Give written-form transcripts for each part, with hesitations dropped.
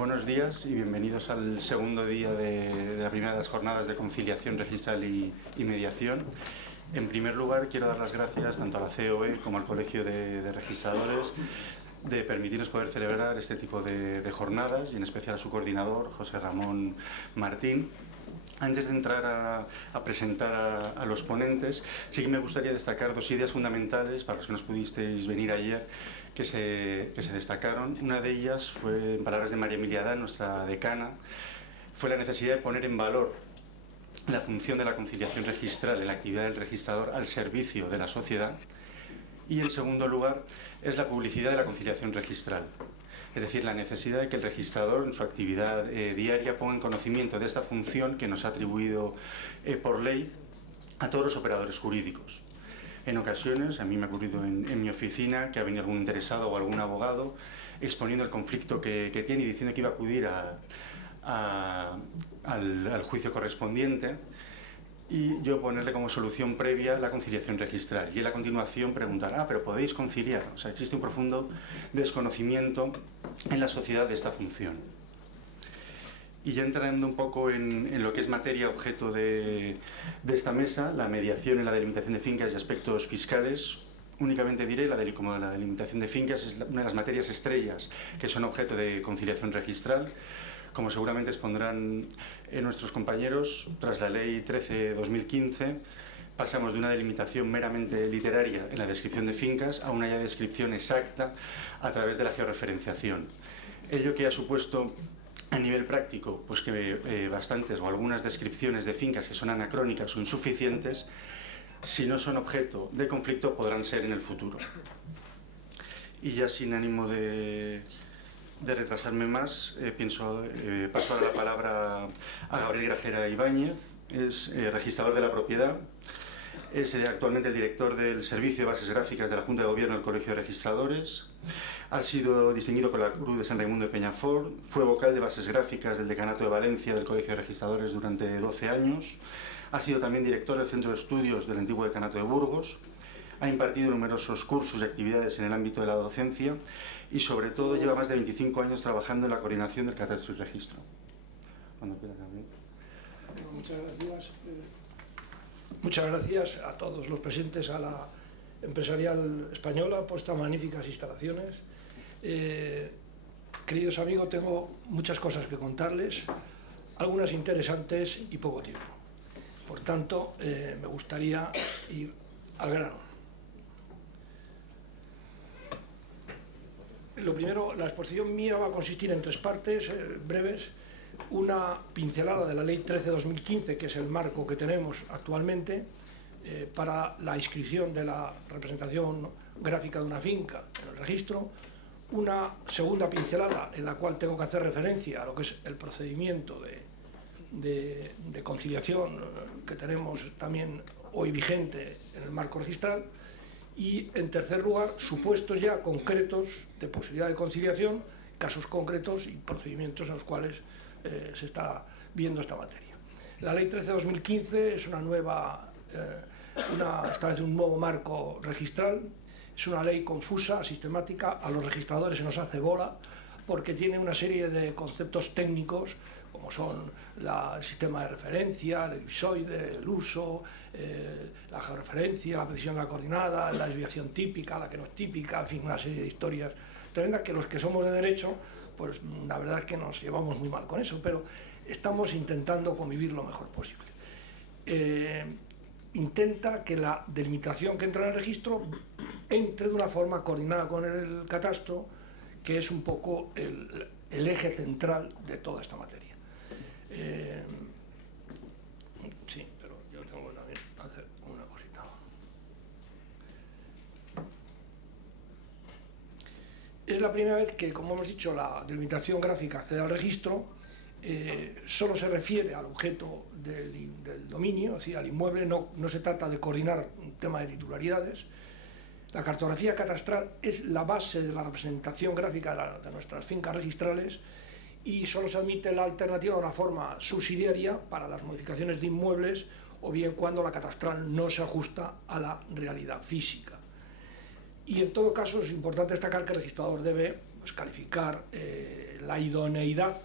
Buenos días y bienvenidos al segundo día de la primera de las jornadas de conciliación registral y mediación. En primer lugar, quiero dar las gracias tanto a la COE como al Colegio de Registradores de permitirnos poder celebrar este tipo de jornadas y en especial a su coordinador, José Ramón Martín. Antes de entrar a presentar a los ponentes, sí que me gustaría destacar dos ideas fundamentales para los que no pudisteis venir ayer que se destacaron. Una de ellas fue, en palabras de María Emilia Adán, nuestra decana, fue la necesidad de poner en valor la función de la conciliación registral en la actividad del registrador al servicio de la sociedad. Y en segundo lugar, es la publicidad de la conciliación registral. Es decir, la necesidad de que el registrador en su actividad diaria ponga en conocimiento de esta función que nos ha atribuido por ley a todos los operadores jurídicos. En ocasiones, a mí me ha ocurrido en mi oficina, que ha venido algún interesado o algún abogado exponiendo el conflicto que tiene y diciendo que iba a acudir al juicio correspondiente, y yo ponerle como solución previa la conciliación registral. Y él a continuación preguntar, pero ¿podéis conciliar? O sea, existe un profundo desconocimiento en la sociedad de esta función. Y ya entrando un poco en lo que es materia objeto de esta mesa, la mediación en la delimitación de fincas y aspectos fiscales, únicamente diré, como la delimitación de fincas es una de las materias estrellas que son objeto de conciliación registral. Como seguramente expondrán nuestros compañeros, tras la Ley 13/2015, pasamos de una delimitación meramente literaria en la descripción de fincas a una ya descripción exacta a través de la georreferenciación. Ello que ha supuesto a nivel práctico pues que bastantes o algunas descripciones de fincas que son anacrónicas o insuficientes, si no son objeto de conflicto, podrán ser en el futuro. Y ya sin ánimo de retrasarme más, paso ahora la palabra a Gabriel Grajera Ibáñez. Es registrador de la propiedad, es actualmente el director del Servicio de Bases Gráficas de la Junta de Gobierno del Colegio de Registradores, ha sido distinguido con la Cruz de San Raimundo de Peñafort, fue vocal de Bases Gráficas del Decanato de Valencia del Colegio de Registradores durante 12 años, ha sido también director del Centro de Estudios del antiguo Decanato de Burgos, ha impartido numerosos cursos y actividades en el ámbito de la docencia y sobre todo lleva más de 25 años trabajando en la coordinación del catastro y registro. Cuando quieras, Gabriel. Muchas gracias a todos los presentes a la Empresarial Española por estas magníficas instalaciones. Queridos amigos, tengo muchas cosas que contarles, algunas interesantes y poco tiempo. Por tanto, me gustaría ir al grano. Lo primero, la exposición mía va a consistir en tres partes breves. Una pincelada de la Ley 13/2015, que es el marco que tenemos actualmente para la inscripción de la representación gráfica de una finca en el registro. Una segunda pincelada en la cual tengo que hacer referencia a lo que es el procedimiento de conciliación que tenemos también hoy vigente en el marco registral. Y, en tercer lugar, supuestos ya concretos de posibilidad de conciliación, casos concretos y procedimientos en los cuales se está viendo esta materia. La Ley 13/2015 es establece un nuevo marco registral, es una ley confusa, sistemática, a los registradores se nos hace bola, porque tiene una serie de conceptos técnicos, como son el sistema de referencia, el elipsoide, el uso, la georreferencia, la precisión de la coordinada, la desviación típica, la que no es típica, en fin, una serie de historias tremendas que los que somos de derecho, pues la verdad es que nos llevamos muy mal con eso, pero estamos intentando convivir lo mejor posible. Intenta que la delimitación que entra en el registro entre de una forma coordinada con el catastro, que es un poco el eje central de toda esta materia. Sí, pero yo tengo también que hacer una cosita. Es la primera vez que, como hemos dicho, la delimitación gráfica accede al registro. Solo se refiere al objeto del dominio, es decir, al inmueble, no se trata de coordinar un tema de titularidades. La cartografía catastral es la base de la representación gráfica de nuestras fincas registrales y solo se admite la alternativa de una forma subsidiaria para las modificaciones de inmuebles o bien cuando la catastral no se ajusta a la realidad física. Y en todo caso es importante destacar que el registrador debe pues, calificar la idoneidad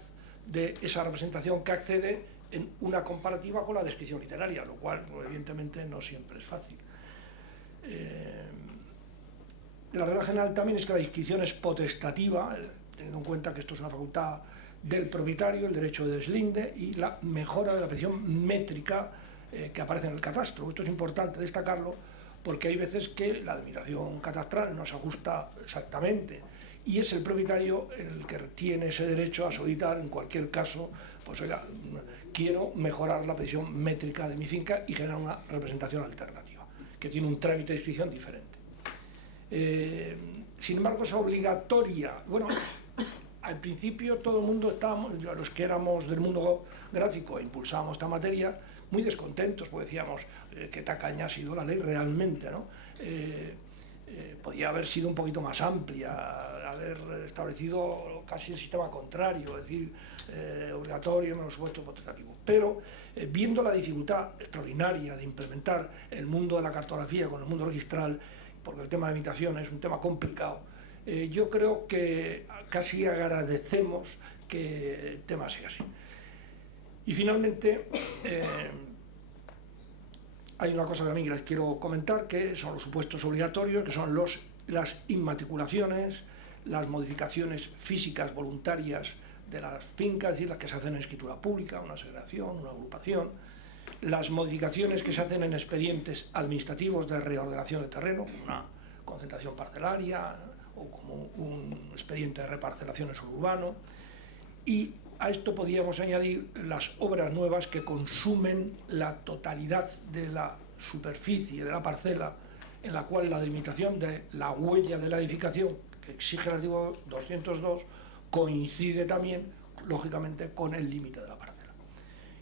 de esa representación que accede en una comparativa con la descripción literaria, lo cual, pues, evidentemente, no siempre es fácil. La regla general también es que la inscripción es potestativa, teniendo en cuenta que esto es una facultad del propietario, el derecho de deslinde y la mejora de la precisión métrica que aparece en el catastro. Esto es importante destacarlo porque hay veces que la delimitación catastral no se ajusta exactamente y es el propietario el que tiene ese derecho a solicitar en cualquier caso, pues oiga, quiero mejorar la precisión métrica de mi finca y generar una representación alternativa, que tiene un trámite de inscripción diferente. Sin embargo, es obligatoria. Bueno, al principio todo el mundo estábamos, los que éramos del mundo gráfico e impulsábamos esta materia, muy descontentos, porque decíamos qué tacaña ha sido la ley realmente, ¿no? Podía haber sido un poquito más amplia, haber establecido casi el sistema contrario, es decir, obligatorio menos supuesto potestativo. Pero viendo la dificultad extraordinaria de implementar el mundo de la cartografía con el mundo registral, porque el tema de imitación es un tema complicado, yo creo que casi agradecemos que el tema sea así. Y finalmente, hay una cosa que a mí les quiero comentar, que son los supuestos obligatorios, que son las inmatriculaciones, las modificaciones físicas voluntarias de las fincas, es decir, las que se hacen en escritura pública, una segregación, una agrupación, las modificaciones que se hacen en expedientes administrativos de reordenación de terreno, una concentración parcelaria o como un expediente de reparcelación en suburbano, y a esto podríamos añadir las obras nuevas que consumen la totalidad de la superficie de la parcela, en la cual la delimitación de la huella de la edificación, que exige el artículo 202, coincide también, lógicamente, con el límite de la parcela.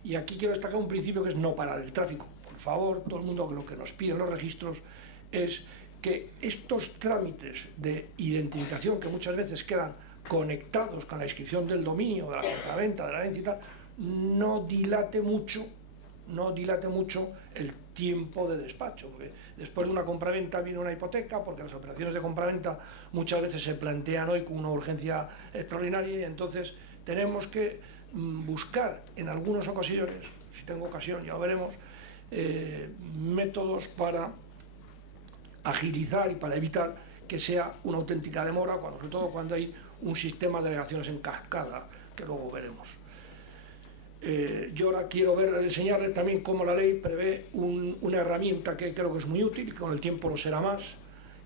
Y aquí quiero destacar un principio que es no parar el tráfico. Por favor, todo el mundo, que lo que nos piden los registros es que estos trámites de identificación, que muchas veces quedan conectados con la inscripción del dominio, de la compraventa, de la herencia y tal, no dilate mucho el tiempo de despacho, porque después de una compraventa viene una hipoteca, porque las operaciones de compraventa muchas veces se plantean hoy con una urgencia extraordinaria, y entonces tenemos que buscar en algunas ocasiones, si tengo ocasión ya lo veremos, métodos para agilizar y para evitar que sea una auténtica demora, sobre todo cuando hay un sistema de delegaciones en cascada, que luego veremos. Yo ahora quiero enseñarles también cómo la ley prevé una herramienta que creo que es muy útil y con el tiempo lo será más,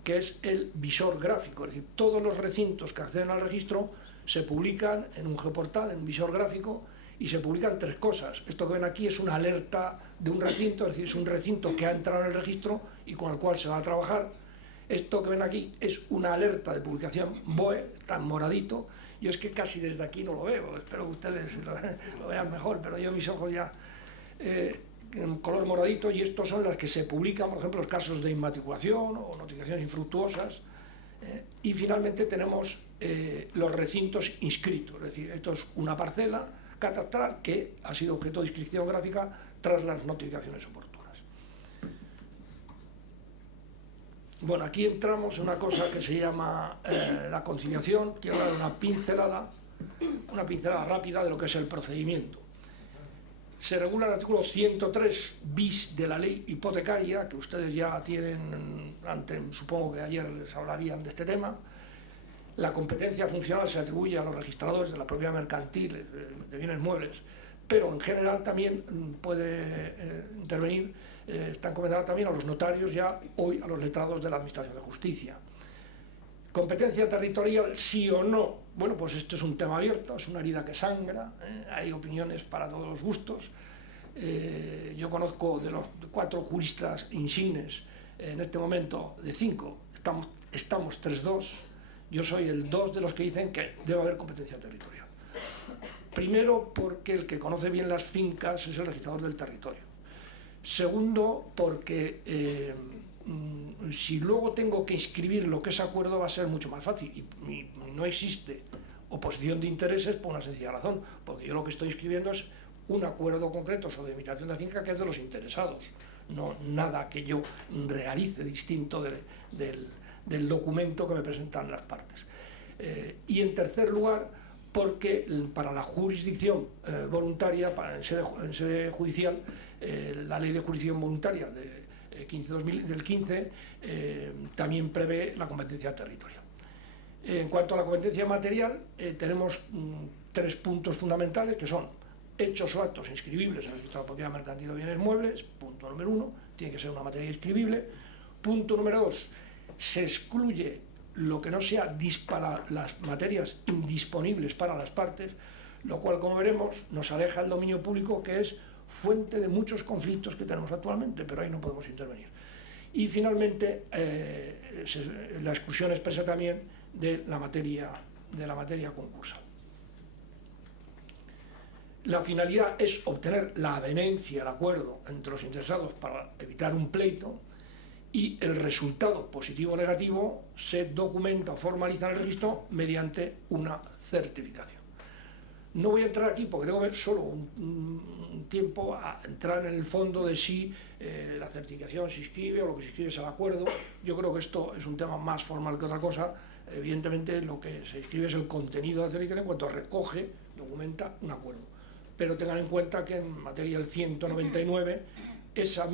que es el visor gráfico. Es decir, todos los recintos que acceden al registro se publican en un geoportal, en un visor gráfico, y se publican tres cosas. Esto que ven aquí es una alerta de un recinto, es decir, es un recinto que ha entrado en el registro y con el cual se va a trabajar. Esto que ven aquí es una alerta de publicación BOE, está en moradito. Yo es que casi desde aquí no lo veo, espero que ustedes lo vean mejor, pero yo mis ojos ya en color moradito, y estos son las que se publican, por ejemplo, los casos de inmatriculación o notificaciones infructuosas. Y finalmente tenemos los recintos inscritos, es decir, esto es una parcela catastral que ha sido objeto de inscripción gráfica tras las notificaciones oportunas. Bueno, aquí entramos en una cosa que se llama la conciliación. Quiero dar una pincelada rápida de lo que es el procedimiento. Se regula el artículo 103 bis de la ley hipotecaria, que ustedes ya tienen, supongo que ayer les hablarían de este tema. La competencia funcional se atribuye a los registradores de la propiedad mercantil de bienes muebles, pero en general también puede intervenir, está encomendada también a los notarios, ya hoy a los letrados de la Administración de Justicia. Competencia territorial, sí o no. Bueno, pues esto es un tema abierto, es una herida que sangra, hay opiniones para todos los gustos. Yo conozco de los 4 juristas insignes, en este momento de 5, estamos 3-2, yo soy el 2 de los que dicen que debe haber competencia territorial. Primero, porque el que conoce bien las fincas es el registrador del territorio. Segundo, porque si luego tengo que inscribir lo que es acuerdo va a ser mucho más fácil y no existe oposición de intereses por una sencilla razón, porque yo lo que estoy inscribiendo es un acuerdo concreto sobre limitación de la finca que es de los interesados, no nada que yo realice distinto del documento que me presentan las partes. Y en tercer lugar, porque para la jurisdicción voluntaria, en sede judicial, la ley de jurisdicción voluntaria del 15 también prevé la competencia territorial. En cuanto a la competencia material, tenemos 3 puntos fundamentales, que son hechos o actos inscribibles en el registro de la propiedad mercantil o bienes muebles. Punto número 1, tiene que ser una materia inscribible. Punto número 2, se excluye lo que no sea las materias indisponibles para las partes, lo cual, como veremos, nos aleja del dominio público, que es fuente de muchos conflictos que tenemos actualmente, pero ahí no podemos intervenir. Y finalmente, la exclusión expresa también de la materia concursal. La finalidad es obtener la avenencia, el acuerdo entre los interesados para evitar un pleito, y el resultado positivo o negativo se documenta o formaliza en el registro mediante una certificación. No voy a entrar aquí porque tengo solo un tiempo a entrar en el fondo de si la certificación se inscribe o lo que se inscribe es el acuerdo. Yo creo que esto es un tema más formal que otra cosa. Evidentemente lo que se inscribe es el contenido de la certificación en cuanto recoge, documenta un acuerdo. Pero tengan en cuenta que en materia del 199 ese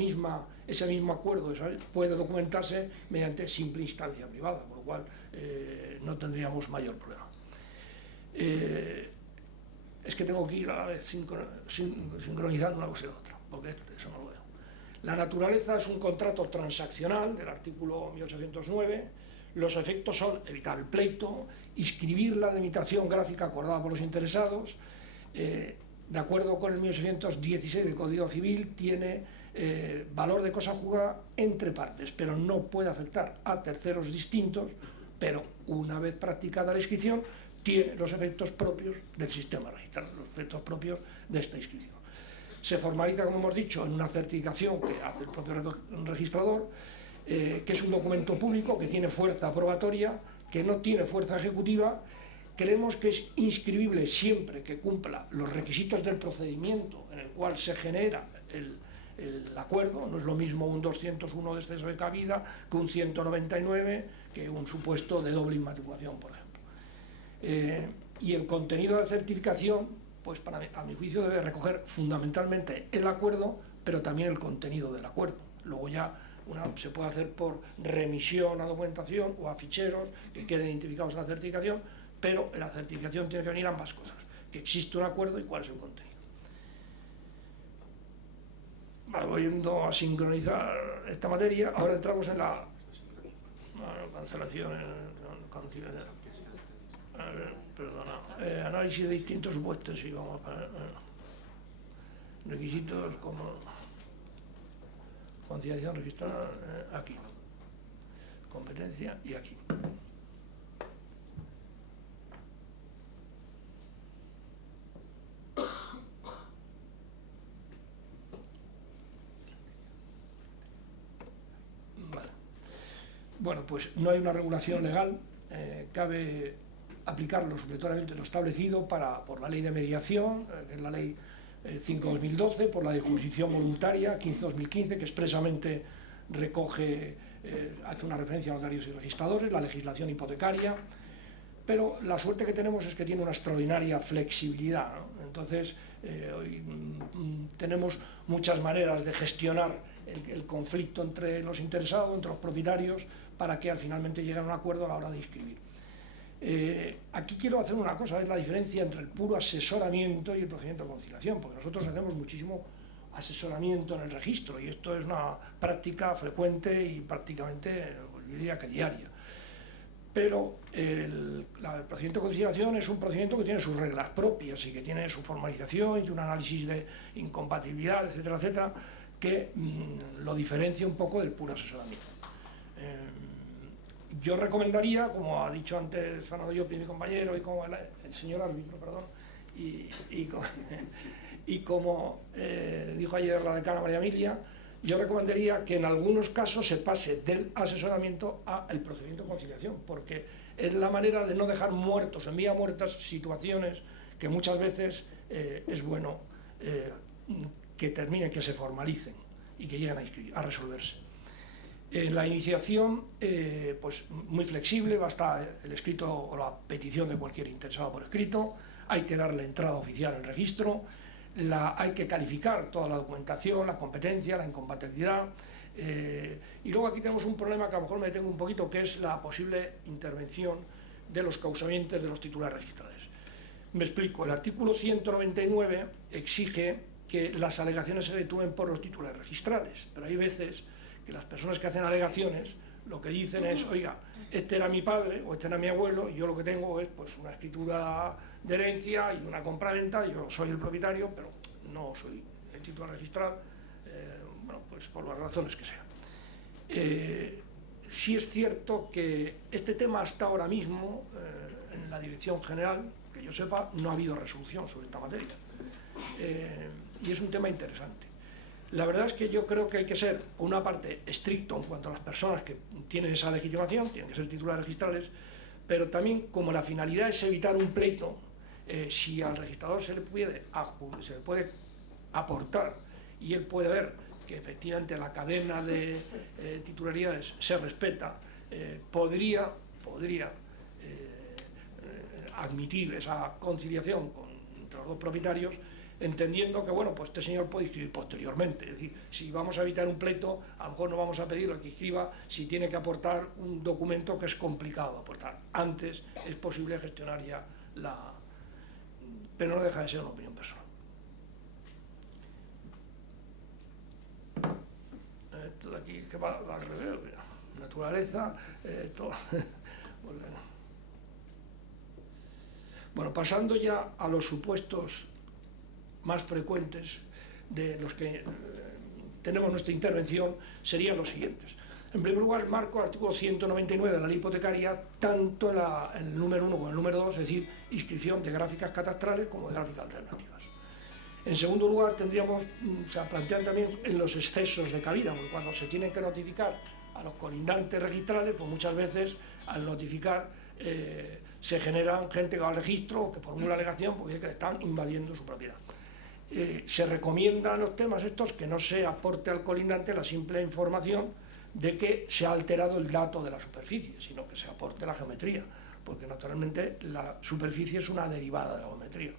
mismo acuerdo puede documentarse mediante simple instancia privada, por lo cual no tendríamos mayor problema. Es que tengo que ir a la vez sincronizando una cosa y la otra, porque eso no lo veo. La naturaleza es un contrato transaccional del artículo 1809. Los efectos son evitar el pleito, inscribir la delimitación gráfica acordada por los interesados. De acuerdo con el 1816 del Código Civil, tiene valor de cosa juzgada entre partes, pero no puede afectar a terceros distintos, pero una vez practicada la inscripción, tiene los efectos propios del sistema registral, los efectos propios de esta inscripción. Se formaliza, como hemos dicho, en una certificación que hace el propio registrador, que es un documento público que tiene fuerza probatoria, que no tiene fuerza ejecutiva. Creemos que es inscribible siempre que cumpla los requisitos del procedimiento en el cual se genera el acuerdo. No es lo mismo un 201 de exceso de cabida que un 199, que un supuesto de doble inmatriculación, por ejemplo. Y el contenido de la certificación, pues a mi juicio debe recoger fundamentalmente el acuerdo, pero también el contenido del acuerdo. Luego ya se puede hacer por remisión a documentación o a ficheros que queden identificados en la certificación, pero en la certificación tiene que venir ambas cosas, que existe un acuerdo y cuál es el contenido. Vale, voy yendo a sincronizar esta materia. Ahora entramos en la cancelación, análisis de distintos supuestos. Sí, vamos a poner requisitos como conciliación registrada, aquí, competencia y aquí. Bueno, pues no hay una regulación legal, cabe aplicarlo supletoriamente lo establecido por la ley de mediación, que es la ley 5/2012, por la de jurisdicción voluntaria 15/2015, que expresamente recoge, hace una referencia a notarios y registradores, la legislación hipotecaria, pero la suerte que tenemos es que tiene una extraordinaria flexibilidad, ¿no? Entonces, hoy tenemos muchas maneras de gestionar el conflicto entre los interesados, entre los propietarios, para que finalmente lleguen a un acuerdo a la hora de inscribir. Aquí quiero hacer una cosa, es la diferencia entre el puro asesoramiento y el procedimiento de conciliación, porque nosotros hacemos muchísimo asesoramiento en el registro y esto es una práctica frecuente y prácticamente, yo diría que diaria. Pero el procedimiento de conciliación es un procedimiento que tiene sus reglas propias y que tiene su formalización y un análisis de incompatibilidad, etcétera, etcétera, que lo diferencia un poco del puro asesoramiento. Yo recomendaría, como ha dicho antes Fernando Llopis, mi compañero, y como el señor árbitro, perdón, y como dijo ayer la decana María Emilia, yo recomendaría que en algunos casos se pase del asesoramiento al procedimiento de conciliación, porque es la manera de no dejar muertos, en vía muertas, situaciones que muchas veces es bueno que terminen, que se formalicen y que lleguen a resolverse. En la iniciación, pues muy flexible, basta el escrito o la petición de cualquier interesado por escrito, hay que darle entrada oficial al registro, hay que calificar toda la documentación, la competencia, la incompatibilidad, y luego aquí tenemos un problema que a lo mejor me detengo un poquito, que es la posible intervención de los causamientos de los titulares registrales. Me explico, el artículo 199 exige que las alegaciones se efectúen por los titulares registrales, pero hay veces que las personas que hacen alegaciones lo que dicen es, oiga, este era mi padre o este era mi abuelo y yo lo que tengo es pues una escritura de herencia y una compraventa, yo soy el propietario, pero no soy el titular registral, bueno, pues por las razones que sean. Sí es cierto que este tema hasta ahora mismo, en la Dirección General, que yo sepa, no ha habido resolución sobre esta materia. Y es un tema interesante. La verdad es que yo creo que hay que ser, por una parte, estricto en cuanto a las personas que tienen esa legitimación, tienen que ser titulares registrales, pero también, como la finalidad es evitar un pleito, si al registrador se le puede aportar y él puede ver que efectivamente la cadena de titularidades se respeta, podría admitir esa conciliación entre los dos propietarios, entendiendo que, bueno, pues este señor puede inscribir posteriormente. Es decir, si vamos a evitar un pleito, a lo mejor no vamos a pedirle que inscriba si tiene que aportar un documento que es complicado de aportar. Antes es posible gestionar ya pero no deja de ser una opinión personal. Esto de aquí que va al revés, naturaleza, todo. Bueno, pasando ya a los supuestos más frecuentes de los que tenemos nuestra intervención, serían los siguientes. En primer lugar, el marco, artículo 199 de la ley hipotecaria, tanto en el número 1 como en el número 2, es decir, inscripción de gráficas catastrales como de gráficas alternativas. En segundo lugar, se plantean también en los excesos de cabida, porque cuando se tienen que notificar a los colindantes registrales, pues muchas veces al notificar se generan gente que va al registro, que formula alegación porque le están invadiendo su propiedad. Se recomienda en los temas estos que no se aporte al colindante la simple información de que se ha alterado el dato de la superficie, sino que se aporte la geometría, porque naturalmente la superficie es una derivada de la geometría.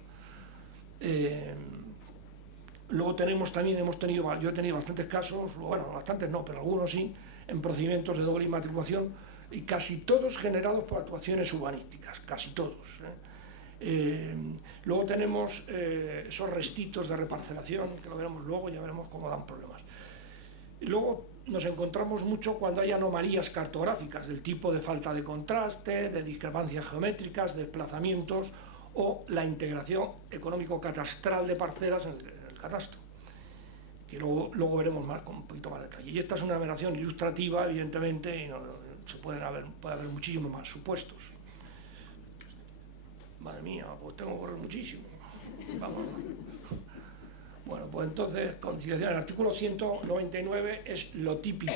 Luego tenemos también, yo he tenido bastantes casos, bueno, bastantes no, pero algunos sí, en procedimientos de doble inmatriculación, y casi todos generados por actuaciones urbanísticas, casi todos. Luego tenemos esos restitos de reparcelación, que lo veremos luego, ya veremos cómo dan problemas. Y luego nos encontramos mucho cuando hay anomalías cartográficas, del tipo de falta de contraste, de discrepancias geométricas, desplazamientos o la integración económico-catastral de parcelas en el catastro, que luego veremos más, con un poquito más de detalle. Y esta es una numeración ilustrativa, evidentemente, y puede haber muchísimos más supuestos. Madre mía, pues tengo que correr muchísimo. Vamos. Bueno, pues entonces, conciliación. El artículo 199 es lo típico.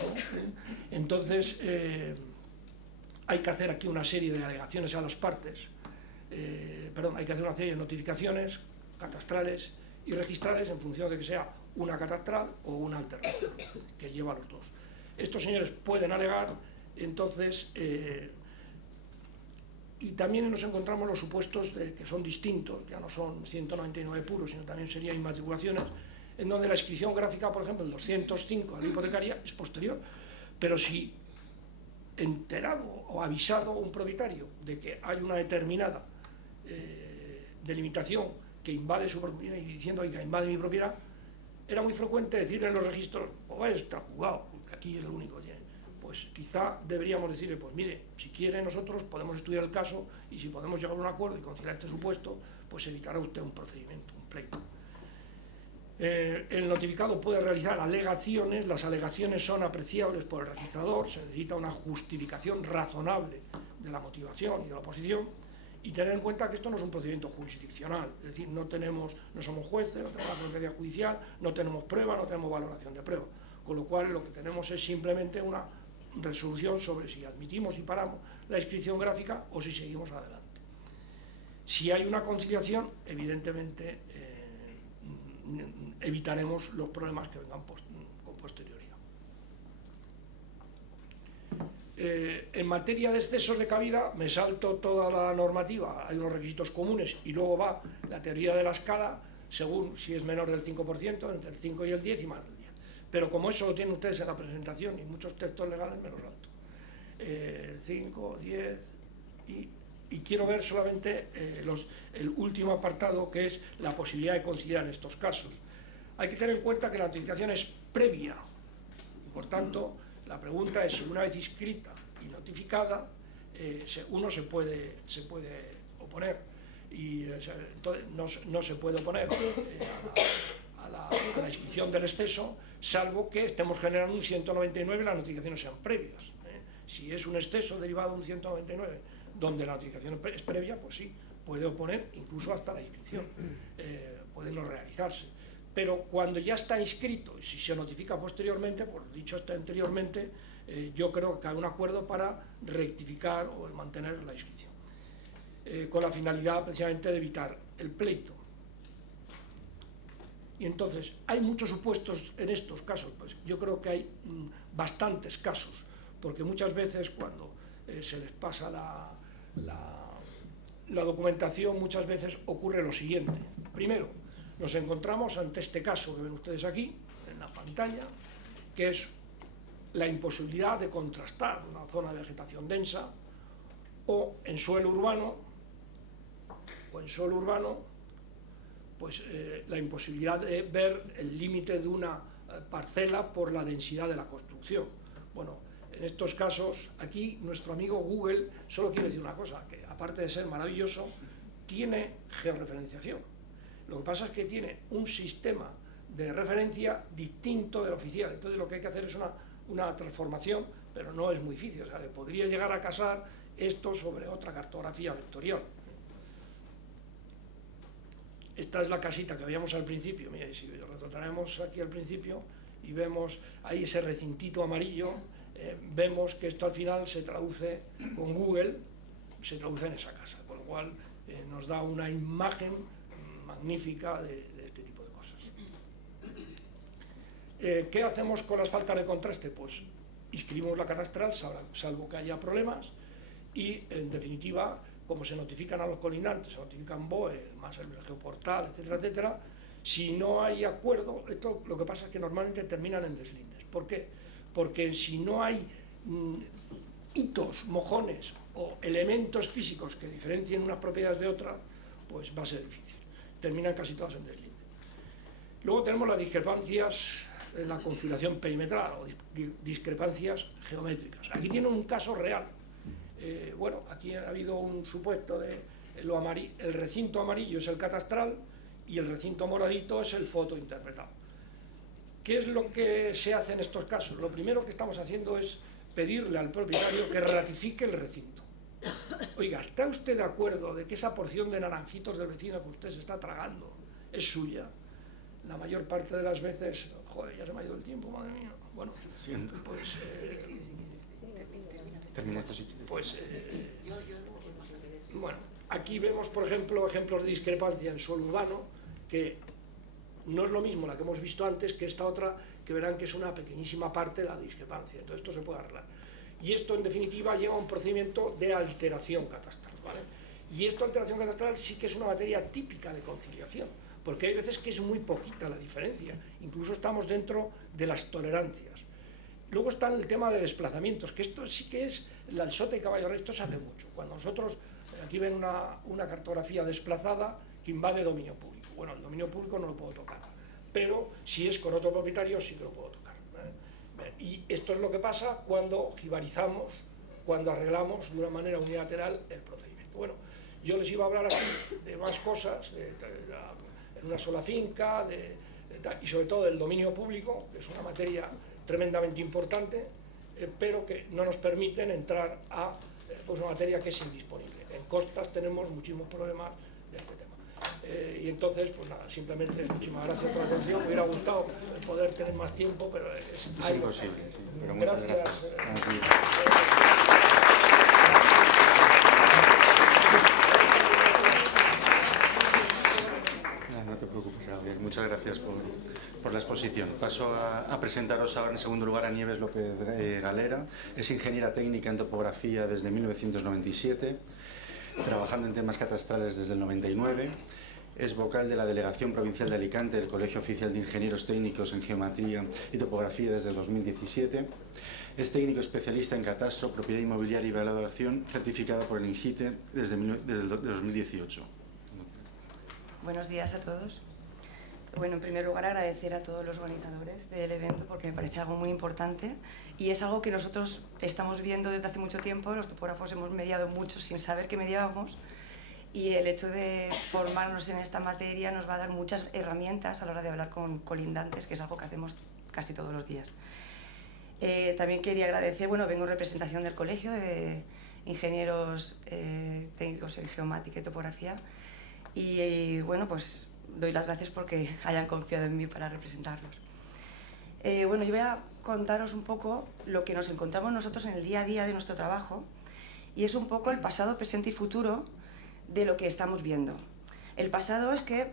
Entonces, hay que hacer aquí una serie de alegaciones a las partes. Hay que hacer una serie de notificaciones catastrales y registrales en función de que sea una catastral o una alternativa, que lleva a los dos. Estos señores pueden alegar, entonces... Y también nos encontramos los supuestos que son distintos, ya no son 199 puros, sino también serían inmatriculaciones, en donde la inscripción gráfica, por ejemplo, el 205 de la hipotecaria, es posterior. Pero si enterado o avisado un propietario de que hay una determinada delimitación que invade su propiedad y diciendo, oiga, invade mi propiedad, era muy frecuente decir en los registros, pues está jugado, porque aquí es lo único que tiene. Pues quizá deberíamos decirle, pues mire, si quiere nosotros podemos estudiar el caso y si podemos llegar a un acuerdo y conciliar este supuesto, pues evitará usted un procedimiento, un pleito. El notificado puede realizar alegaciones, las alegaciones son apreciables por el registrador, se necesita una justificación razonable de la motivación y de la oposición, y tener en cuenta que esto no es un procedimiento jurisdiccional, es decir, no somos jueces, no tenemos sentencia judicial, no tenemos prueba, no tenemos valoración de prueba, con lo cual lo que tenemos es simplemente una resolución sobre si admitimos y paramos la inscripción gráfica o si seguimos adelante. Si hay una conciliación, evidentemente evitaremos los problemas que vengan con posterioridad. En materia de excesos de cabida me salto toda la normativa, hay unos requisitos comunes y luego va la teoría de la escala según si es menor del 5%, entre el 5 y el 10 y más del 10. Pero como eso lo tienen ustedes en la presentación y muchos textos legales me lo salto. 5, 10 y quiero ver solamente el último apartado, que es la posibilidad de conciliar en estos casos. Hay que tener en cuenta que la notificación es previa y por tanto la pregunta es si una vez inscrita y notificada uno se puede oponer y entonces no se puede oponer a la inscripción del exceso, salvo que estemos generando un 199 y las notificaciones sean previas. Si es un exceso derivado de un 199 donde la notificación es previa, pues sí, puede oponer incluso hasta la inscripción, puede no realizarse. Pero cuando ya está inscrito y si se notifica posteriormente, por dicho está anteriormente, yo creo que hay un acuerdo para rectificar o mantener la inscripción, con la finalidad precisamente de evitar el pleito. Y entonces, ¿hay muchos supuestos en estos casos? Pues yo creo que hay bastantes casos, porque muchas veces cuando se les pasa la documentación, muchas veces ocurre lo siguiente. Primero, nos encontramos ante este caso que ven ustedes aquí, en la pantalla, que es la imposibilidad de contrastar una zona de vegetación densa o en suelo urbano, pues la imposibilidad de ver el límite de una parcela por la densidad de la construcción. Bueno, en estos casos, aquí nuestro amigo Google solo quiere decir una cosa, que aparte de ser maravilloso, tiene georreferenciación. Lo que pasa es que tiene un sistema de referencia distinto del oficial. Entonces lo que hay que hacer es una transformación, pero no es muy difícil. O sea, le podría llegar a casar esto sobre otra cartografía vectorial. Esta es la casita que veíamos al principio. Mira, si lo retrataremos aquí al principio y vemos ahí ese recintito amarillo, vemos que esto al final se traduce con Google, se traduce en esa casa, con lo cual nos da una imagen magnífica de este tipo de cosas. ¿Qué hacemos con las faltas de contraste? Pues inscribimos la catastral, salvo que haya problemas, y en definitiva, como se notifican a los colindantes, se notifican BOE, más el geoportal, etcétera, etcétera, si no hay acuerdo, esto lo que pasa es que normalmente terminan en deslindes. ¿Por qué? Porque si no hay hitos, mojones o elementos físicos que diferencien unas propiedades de otras, pues va a ser difícil. Terminan casi todas en deslinde. Luego tenemos las discrepancias en la configuración perimetral o discrepancias geométricas. Aquí tienen un caso real. Bueno, aquí ha habido un supuesto de el recinto amarillo es el catastral y el recinto moradito es el fotointerpretado. ¿Qué es lo que se hace en estos casos? Lo primero que estamos haciendo es pedirle al propietario que ratifique el recinto. Oiga, ¿está usted de acuerdo de que esa porción de naranjitos del vecino que usted se está tragando es suya? La mayor parte de las veces, joder, ya se me ha ido el tiempo, madre mía. Bueno, pues... bueno, aquí vemos, por ejemplo, ejemplos de discrepancia en suelo urbano, que no es lo mismo la que hemos visto antes que esta otra, que verán que es una pequeñísima parte de la discrepancia. Entonces esto se puede arreglar. Y esto, en definitiva, lleva a un procedimiento de alteración catastral, ¿vale? Y esta alteración catastral sí que es una materia típica de conciliación, porque hay veces que es muy poquita la diferencia, incluso estamos dentro de las tolerancias. Luego está el tema de desplazamientos, que esto sí que es el sota y caballo rey, esto se hace mucho. Cuando nosotros, aquí ven una cartografía desplazada que invade dominio público. Bueno, el dominio público no lo puedo tocar, pero si es con otro propietario sí que lo puedo tocar. Y esto es lo que pasa cuando jibarizamos, cuando arreglamos de una manera unilateral el procedimiento. Bueno, yo les iba a hablar aquí de más cosas, en una sola finca, y sobre todo del dominio público, que es una materia tremendamente importante, pero que no nos permiten entrar a pues una materia que es indisponible. En costas tenemos muchísimos problemas de este tema. Y entonces, pues nada, simplemente muchísimas gracias por la atención. Me hubiera gustado poder tener más tiempo, pero es imposible. Sí, pero muchas gracias. No te preocupes, Gabriel. Muchas gracias por la exposición. Paso a presentaros ahora en segundo lugar a Nieves López Galera. Es ingeniera técnica en topografía desde 1997, trabajando en temas catastrales desde el 99. Es vocal de la Delegación Provincial de Alicante del Colegio Oficial de Ingenieros Técnicos en Geometría y Topografía desde el 2017. Es técnico especialista en catastro, propiedad inmobiliaria y valoración, certificada por el INGITE desde el 2018. Buenos días a todos. Bueno, en primer lugar agradecer a todos los organizadores del evento porque me parece algo muy importante y es algo que nosotros estamos viendo desde hace mucho tiempo. Los topógrafos hemos mediado mucho sin saber que mediábamos y el hecho de formarnos en esta materia nos va a dar muchas herramientas a la hora de hablar con colindantes, que es algo que hacemos casi todos los días. También quería agradecer, bueno, vengo en representación del colegio de ingenieros técnicos en geomática y topografía y bueno, pues doy las gracias porque hayan confiado en mí para representarlos. Bueno, yo voy a contaros un poco lo que nos encontramos nosotros en el día a día de nuestro trabajo y es un poco el pasado, presente y futuro de lo que estamos viendo. El pasado es que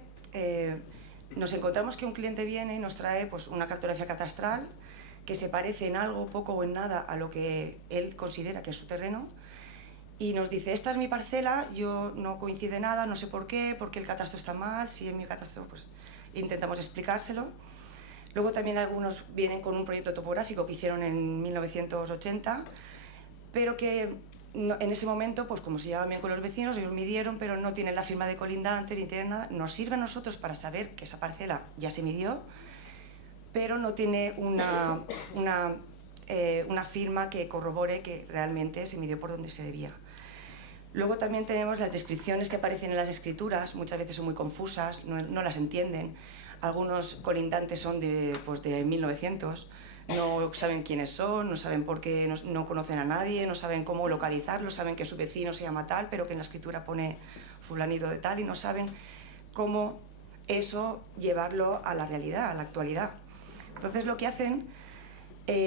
nos encontramos que un cliente viene y nos trae pues, una cartografía catastral que se parece en algo, poco o en nada a lo que él considera que es su terreno y nos dice, esta es mi parcela, yo no coincide nada, no sé por qué el catastro está mal, si en mi catastro pues intentamos explicárselo. Luego también algunos vienen con un proyecto topográfico que hicieron en 1980, pero que en ese momento, pues como se llevaban bien con los vecinos, ellos midieron, pero no tienen la firma de colindante ni tienen nada. Nos sirve a nosotros para saber que esa parcela ya se midió, pero no tiene una firma que corrobore que realmente se midió por donde se debía. Luego también tenemos las descripciones que aparecen en las escrituras, muchas veces son muy confusas, no las entienden. Algunos colindantes son de 1900, no saben quiénes son, no saben por qué, no conocen a nadie, no saben cómo localizarlo, saben que su vecino se llama tal, pero que en la escritura pone fulanito de tal y no saben cómo eso llevarlo a la realidad, a la actualidad. Entonces lo que hacen,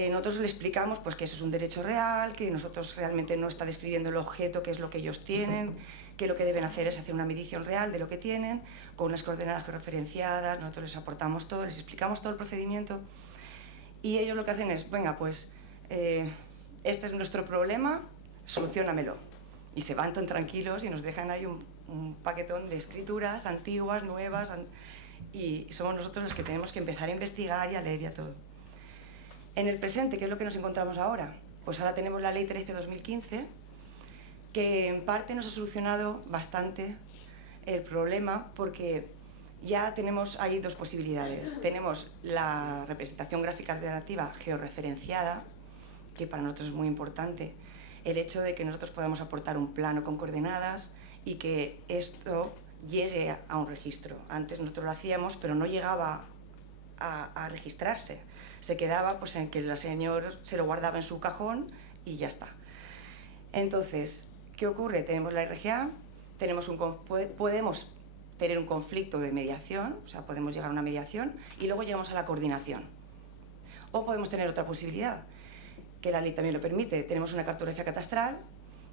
nosotros les explicamos pues, que eso es un derecho real, que nosotros realmente no está describiendo el objeto, que es lo que ellos tienen, que lo que deben hacer es hacer una medición real de lo que tienen, con unas coordenadas georreferenciadas, nosotros les aportamos todo, les explicamos todo el procedimiento y ellos lo que hacen es, venga, pues este es nuestro problema, soluciónamelo. Y se van tan tranquilos y nos dejan ahí un paquetón de escrituras antiguas, nuevas, y somos nosotros los que tenemos que empezar a investigar y a leer y a todo. En el presente, ¿qué es lo que nos encontramos ahora? Pues ahora tenemos la Ley 13/2015, que en parte nos ha solucionado bastante el problema porque ya tenemos ahí dos posibilidades. Tenemos la representación gráfica alternativa georreferenciada, que para nosotros es muy importante, el hecho de que nosotros podamos aportar un plano con coordenadas y que esto llegue a un registro. Antes nosotros lo hacíamos, pero no llegaba a registrarse. Se quedaba pues, en que el señor se lo guardaba en su cajón y ya está. Entonces, ¿qué ocurre? Tenemos la RGA, podemos tener un conflicto de mediación, o sea, podemos llegar a una mediación y luego llegamos a la coordinación. O podemos tener otra posibilidad, que la ley también lo permite. Tenemos una cartografía catastral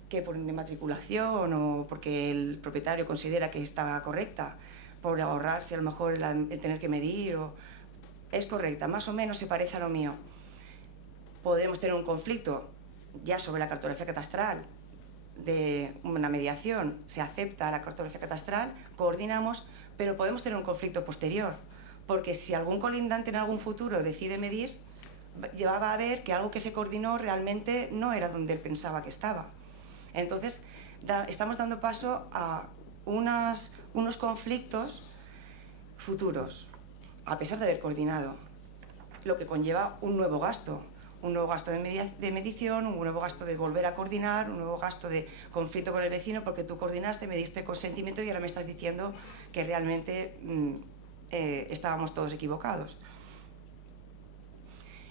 que por inmatriculación o porque el propietario considera que está correcta, por ahorrarse a lo mejor el tener que medir, es correcta, más o menos se parece a lo mío. Podemos tener un conflicto ya sobre la cartografía catastral, de una mediación, se acepta la cartografía catastral, coordinamos, pero podemos tener un conflicto posterior, porque si algún colindante en algún futuro decide medir, llevaba a ver que algo que se coordinó realmente no era donde él pensaba que estaba. Entonces, estamos dando paso a unos conflictos futuros, a pesar de haber coordinado, lo que conlleva un nuevo gasto de medición, un nuevo gasto de volver a coordinar, un nuevo gasto de conflicto con el vecino porque tú coordinaste, me diste consentimiento y ahora me estás diciendo que realmente estábamos todos equivocados.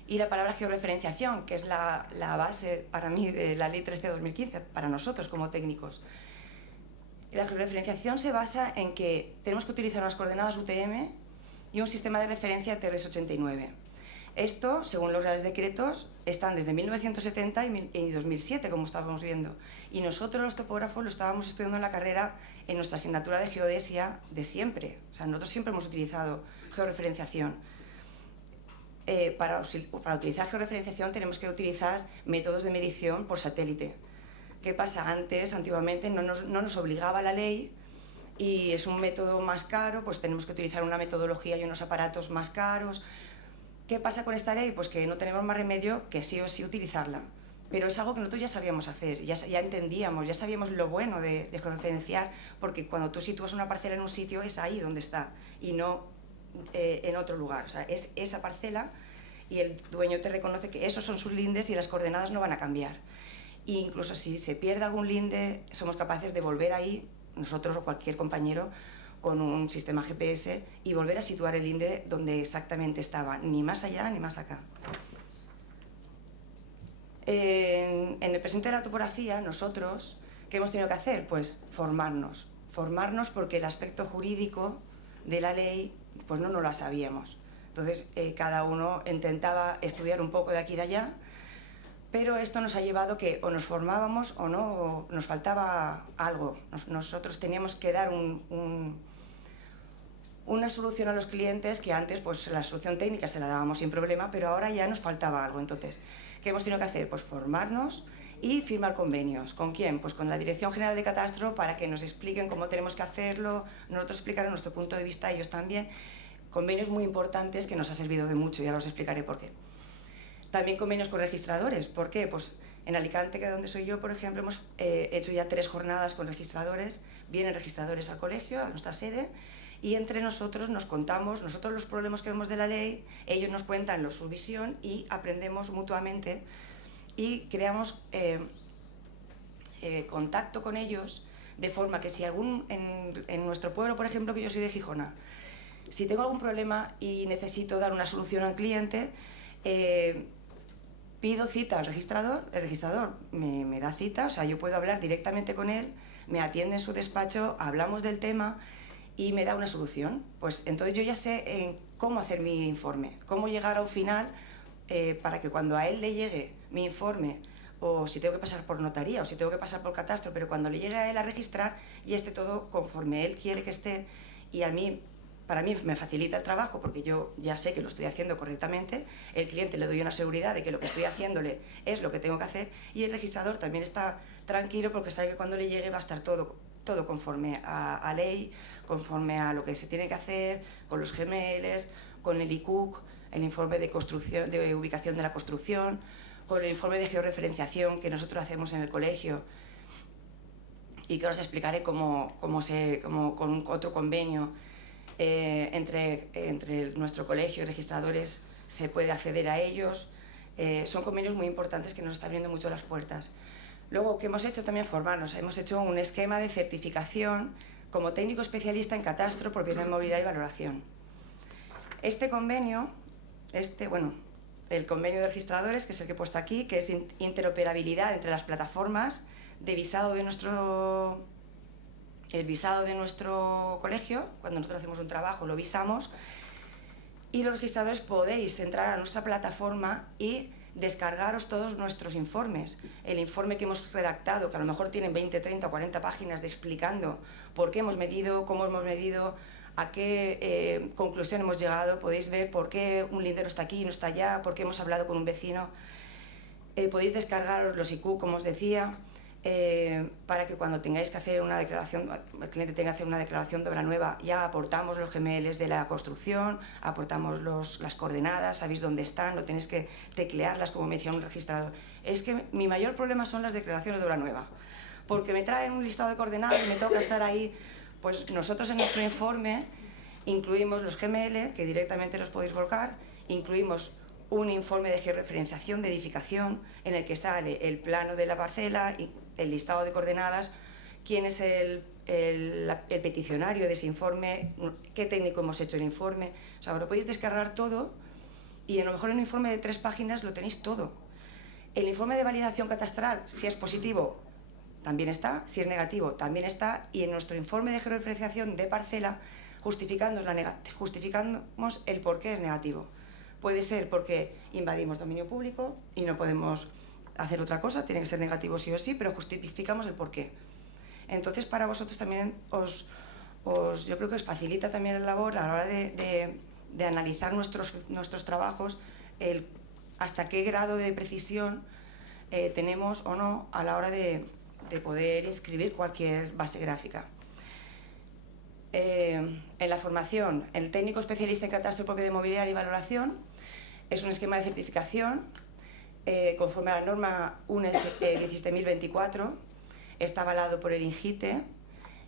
Y la palabra georreferenciación, que es la base para mí de la Ley 13/2015, para nosotros como técnicos. La georreferenciación se basa en que tenemos que utilizar unas coordenadas UTM y un sistema de referencia TRS-89. Esto, según los reales decretos, están desde 1970 y 2007, como estábamos viendo. Y nosotros, los topógrafos, lo estábamos estudiando en la carrera en nuestra asignatura de geodesia de siempre. O sea, nosotros siempre hemos utilizado georreferenciación. Para utilizar georreferenciación tenemos que utilizar métodos de medición por satélite. ¿Qué pasa? Antiguamente, no nos obligaba la ley y es un método más caro, pues tenemos que utilizar una metodología y unos aparatos más caros. ¿Qué pasa con esta ley? Pues que no tenemos más remedio que sí o sí utilizarla. Pero es algo que nosotros ya sabíamos hacer, ya entendíamos, ya sabíamos lo bueno de georreferenciar, porque cuando tú sitúas una parcela en un sitio es ahí donde está y no en otro lugar. O sea, es esa parcela y el dueño te reconoce que esos son sus lindes y las coordenadas no van a cambiar. E incluso si se pierde algún linde, somos capaces de volver ahí, nosotros o cualquier compañero, con un sistema GPS y volver a situar el linde donde exactamente estaba, ni más allá ni más acá. En el presente de la topografía, nosotros, ¿qué hemos tenido que hacer? Pues formarnos porque el aspecto jurídico de la ley pues no lo sabíamos. Entonces, cada uno intentaba estudiar un poco de aquí y de allá, pero esto nos ha llevado que o nos formábamos o no, o nos faltaba algo. Nosotros teníamos que dar una solución a los clientes que antes pues la solución técnica se la dábamos sin problema, pero ahora ya nos faltaba algo. Entonces, ¿qué hemos tenido que hacer? Pues formarnos y firmar convenios. ¿Con quién? Pues con la Dirección General de Catastro para que nos expliquen cómo tenemos que hacerlo, nosotros explicar nuestro punto de vista, ellos también. Convenios muy importantes que nos ha servido de mucho, ya os explicaré por qué. También convenios con registradores. ¿Por qué? Pues en Alicante, que es donde soy yo, por ejemplo, hemos hecho ya 3 jornadas con registradores. Vienen registradores al colegio, a nuestra sede, y entre nosotros nos contamos, nosotros los problemas que vemos de la ley, ellos nos cuentan su visión y aprendemos mutuamente y creamos contacto con ellos, de forma que si en nuestro pueblo, por ejemplo, que yo soy de Gijona, si tengo algún problema y necesito dar una solución al cliente, pido cita al registrador, el registrador me da cita, o sea, yo puedo hablar directamente con él, me atiende en su despacho, hablamos del tema y me da una solución. Pues entonces yo ya sé cómo hacer mi informe, cómo llegar a un final para que cuando a él le llegue mi informe, o si tengo que pasar por notaría, o si tengo que pasar por catastro, pero cuando le llegue a él a registrar, ya esté todo conforme él quiere que esté, y para mí me facilita el trabajo porque yo ya sé que lo estoy haciendo correctamente, el cliente le doy una seguridad de que lo que estoy haciéndole es lo que tengo que hacer, y el registrador también está tranquilo porque sabe que cuando le llegue va a estar todo conforme a ley, conforme a lo que se tiene que hacer, con los GMLs, con el ICUC, el informe de ubicación de la construcción, con el informe de georreferenciación que nosotros hacemos en el colegio, y que ahora os explicaré cómo con otro convenio entre nuestro colegio y registradores se puede acceder a ellos. Son convenios muy importantes que nos están abriendo mucho las puertas. Luego, ¿qué hemos hecho? También formarnos. Hemos hecho un esquema de certificación como técnico especialista en catastro, propiedad inmobiliaria y valoración. Este convenio, el convenio de registradores, que es el que he puesto aquí, que es interoperabilidad entre las plataformas de visado de nuestro colegio. Cuando nosotros hacemos un trabajo lo visamos, y los registradores podéis entrar a nuestra plataforma y descargaros todos nuestros informes. El informe que hemos redactado, que a lo mejor tienen 20, 30 o 40 páginas explicando por qué hemos medido, cómo hemos medido, a qué conclusión hemos llegado. Podéis ver por qué un lindero está aquí y no está allá, por qué hemos hablado con un vecino. Podéis descargaros los IQ, como os decía, para que cuando tengáis que hacer una declaración, el cliente tenga que hacer una declaración de obra nueva, ya aportamos los GMLs de la construcción, aportamos las coordenadas, sabéis dónde están, no tenéis que teclearlas como me decía un registrador. Es que mi mayor problema son las declaraciones de obra nueva, porque me traen un listado de coordenadas y me toca estar ahí. Pues nosotros en nuestro informe incluimos los GML, que directamente los podéis volcar, incluimos un informe de georreferenciación de edificación en el que sale el plano de la parcela, el listado de coordenadas, quién es el peticionario de ese informe, qué técnico hemos hecho el informe. O sea, lo podéis descargar todo y a lo mejor en un informe de 3 páginas lo tenéis todo. El informe de validación catastral, si es positivo, también está, si es negativo, también está, y en nuestro informe de georreferenciación de parcela justificamos el por qué es negativo. Puede ser porque invadimos dominio público y no podemos hacer otra cosa, tiene que ser negativo sí o sí, pero justificamos el porqué. Entonces, para vosotros también yo creo que os facilita también la labor a la hora de analizar nuestros trabajos, hasta qué grado de precisión tenemos o no a la hora de poder inscribir cualquier base gráfica. En la formación, el técnico especialista en catastro propio de mobiliario y valoración es un esquema de certificación conforme a la norma UNES 17024, está avalado por el INGITE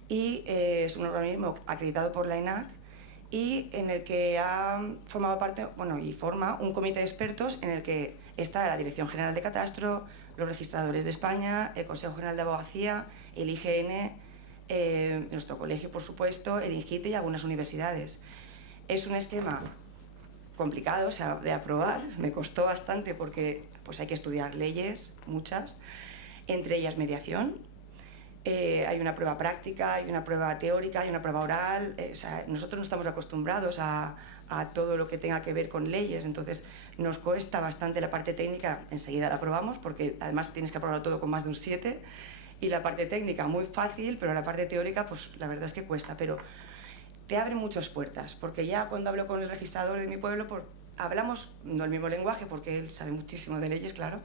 y es un organismo acreditado por la ENAC y en el que ha formado parte, y forma un comité de expertos en el que está la Dirección General de Catastro, los registradores de España, el Consejo General de Abogacía, el IGN, nuestro colegio, por supuesto, el INGITE y algunas universidades. Es un esquema complicado, o sea, de aprobar, me costó bastante porque pues hay que estudiar leyes, muchas, entre ellas mediación. Hay una prueba práctica, hay una prueba teórica, hay una prueba oral. O sea, nosotros no estamos acostumbrados a todo lo que tenga que ver con leyes, entonces nos cuesta bastante la parte técnica, enseguida la aprobamos porque además tienes que aprobarlo todo con más de un 7, y la parte técnica muy fácil, pero la parte teórica pues la verdad es que cuesta, pero te abre muchas puertas, porque ya cuando hablo con el registrador de mi pueblo, hablamos no el mismo lenguaje porque él sabe muchísimo de leyes, claro,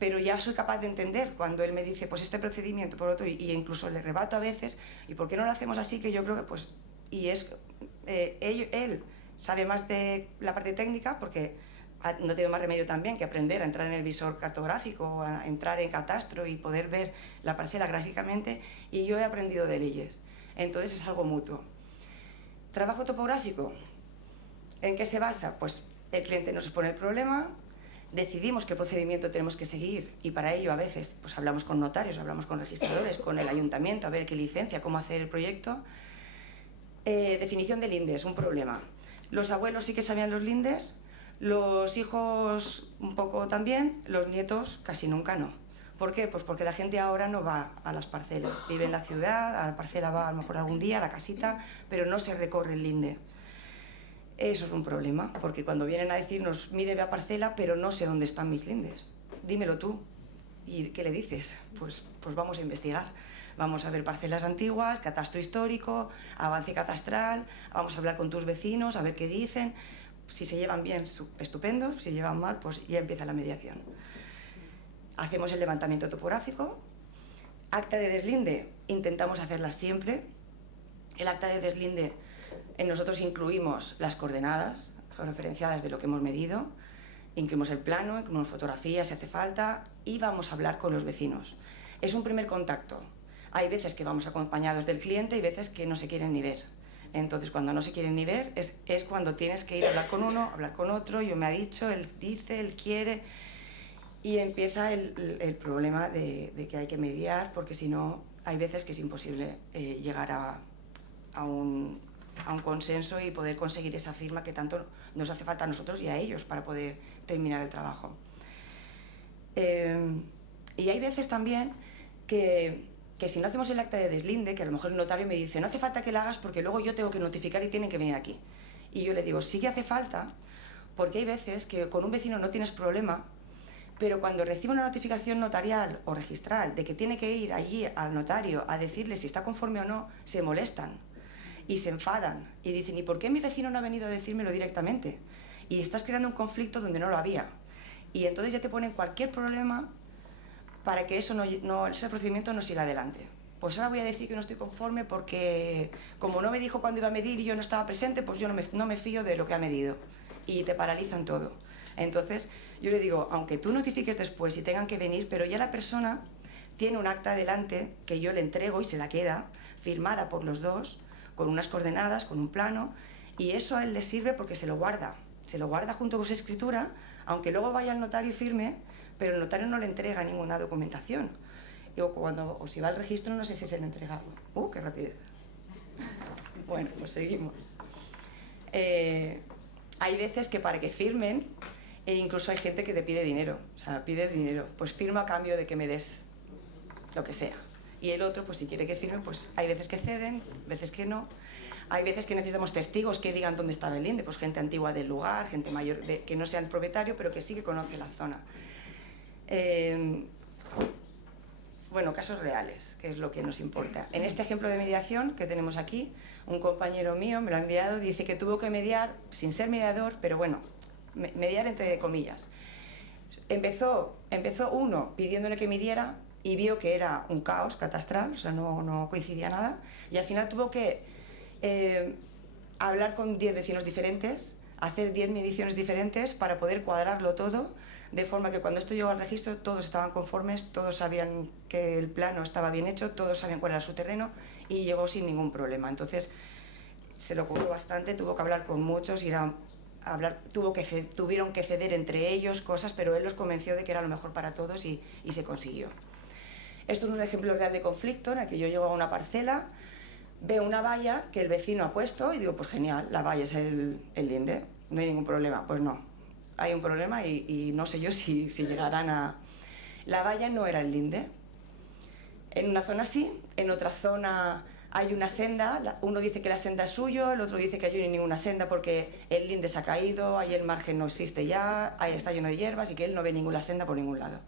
pero ya soy capaz de entender cuando él me dice pues este procedimiento por otro, y incluso le rebato a veces, ¿y por qué no lo hacemos así? Que yo creo que pues, y es, él sabe más de la parte técnica porque no tiene más remedio también que aprender a entrar en el visor cartográfico, a entrar en catastro y poder ver la parcela gráficamente, y yo he aprendido de leyes, entonces es algo mutuo. Trabajo topográfico, ¿en qué se basa? Pues el cliente nos expone el problema, decidimos qué procedimiento tenemos que seguir y para ello a veces pues hablamos con notarios, hablamos con registradores, con el ayuntamiento, a ver qué licencia, cómo hacer el proyecto. Definición de lindes, un problema. Los abuelos sí que sabían los lindes, los hijos un poco también, los nietos casi nunca no. ¿Por qué? Pues porque la gente ahora no va a las parcelas, vive en la ciudad, a la parcela va a lo mejor algún día, a la casita, pero no se recorre el linde. Eso es un problema, porque cuando vienen a decirnos, mide la parcela, pero no sé dónde están mis lindes, dímelo tú. ¿Y qué le dices? Pues vamos a investigar. Vamos a ver parcelas antiguas, catastro histórico, avance catastral, vamos a hablar con tus vecinos, a ver qué dicen. Si se llevan bien, estupendo, si se llevan mal, pues ya empieza la mediación. Hacemos el levantamiento topográfico. Acta de deslinde, intentamos hacerla siempre. El acta de deslinde, nosotros incluimos las coordenadas georreferenciadas de lo que hemos medido, incluimos el plano, incluimos fotografías si hace falta, y vamos a hablar con los vecinos. Es un primer contacto. Hay veces que vamos acompañados del cliente y veces que no se quieren ni ver. Entonces, cuando no se quieren ni ver, es cuando tienes que ir a hablar con uno, hablar con otro, yo me ha dicho, él dice, él quiere, y empieza el problema de que hay que mediar, porque si no, hay veces que es imposible llegar a un consenso y poder conseguir esa firma que tanto nos hace falta a nosotros y a ellos para poder terminar el trabajo. Y hay veces también que si no hacemos el acta de deslinde, que a lo mejor el notario me dice, no hace falta que la hagas porque luego yo tengo que notificar y tienen que venir aquí. Y yo le digo, sí que hace falta, porque hay veces que con un vecino no tienes problema, pero cuando recibe una notificación notarial o registral de que tiene que ir allí al notario a decirle si está conforme o no, se molestan y se enfadan y dicen, ¿y por qué mi vecino no ha venido a decírmelo directamente? Y estás creando un conflicto donde no lo había. Y entonces ya te ponen cualquier problema para que ese procedimiento no siga adelante. Pues ahora voy a decir que no estoy conforme porque como no me dijo cuándo iba a medir y yo no estaba presente, pues yo no me fío de lo que ha medido. Y te paralizan todo. Entonces yo le digo, aunque tú notifiques después y tengan que venir, pero ya la persona tiene un acta delante que yo le entrego y se la queda, firmada por los dos, con unas coordenadas, con un plano, y eso a él le sirve porque se lo guarda junto con su escritura, aunque luego vaya al notario y firme, pero el notario no le entrega ninguna documentación. O si va al registro, no sé si se le ha entregado. ¡Qué rapidez! Bueno, pues seguimos. Hay veces que para que firmen, incluso hay gente que te pide dinero, o sea, pide dinero, pues firma a cambio de que me des lo que sea. Y el otro, pues si quiere que firme, pues hay veces que ceden, veces que no. Hay veces que necesitamos testigos que digan dónde estaba el linde, pues gente antigua del lugar, gente mayor que no sea el propietario, pero que sí que conoce la zona. Bueno, casos reales, que es lo que nos importa. En este ejemplo de mediación que tenemos aquí, un compañero mío me lo ha enviado, dice que tuvo que mediar, sin ser mediador, pero bueno, mediar entre comillas. Empezó uno pidiéndole que midiera y vio que era un caos catastral, o sea, no coincidía nada, y al final tuvo que hablar con 10 vecinos diferentes, hacer 10 mediciones diferentes para poder cuadrarlo todo, de forma que cuando esto llegó al registro todos estaban conformes, todos sabían que el plano estaba bien hecho, todos sabían cuál era su terreno y llegó sin ningún problema. Entonces se lo ocurrió bastante, tuvo que hablar con muchos, tuvieron que ceder entre ellos cosas, pero él los convenció de que era lo mejor para todos y se consiguió. Esto es un ejemplo real de conflicto en el que yo llego a una parcela, veo una valla que el vecino ha puesto y digo, pues genial, la valla es el linde, no hay ningún problema. Pues no, hay un problema y no sé yo si llegarán a... La valla no era el linde. En una zona sí, en otra zona hay una senda, uno dice que la senda es suyo, el otro dice que allí no hay ninguna senda porque el linde se ha caído, ahí el margen no existe ya, ahí está lleno de hierbas y que él no ve ninguna senda por ningún lado.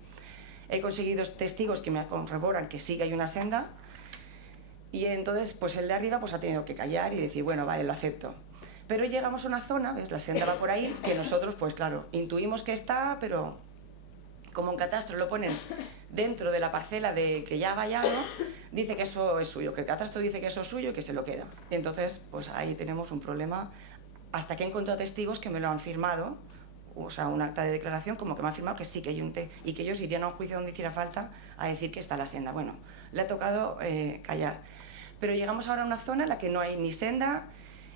He conseguido testigos que me corroboran que sí que hay una senda y entonces pues el de arriba pues ha tenido que callar y decir, bueno, vale, lo acepto. Pero llegamos a una zona, ¿ves? La senda va por ahí, que nosotros pues claro, intuimos que está, pero como en catastro lo ponen dentro de la parcela de que ya vaya, ¿no? Dice que eso es suyo, que el catastro dice que eso es suyo y que se lo queda. Y entonces pues ahí tenemos un problema hasta que he encontrado testigos que me lo han firmado, o sea, un acta de declaración como que me han firmado que sí que hay un y que ellos irían a un juicio donde hiciera falta a decir que está la senda. Bueno, le ha tocado callar. Pero llegamos ahora a una zona en la que no hay ni senda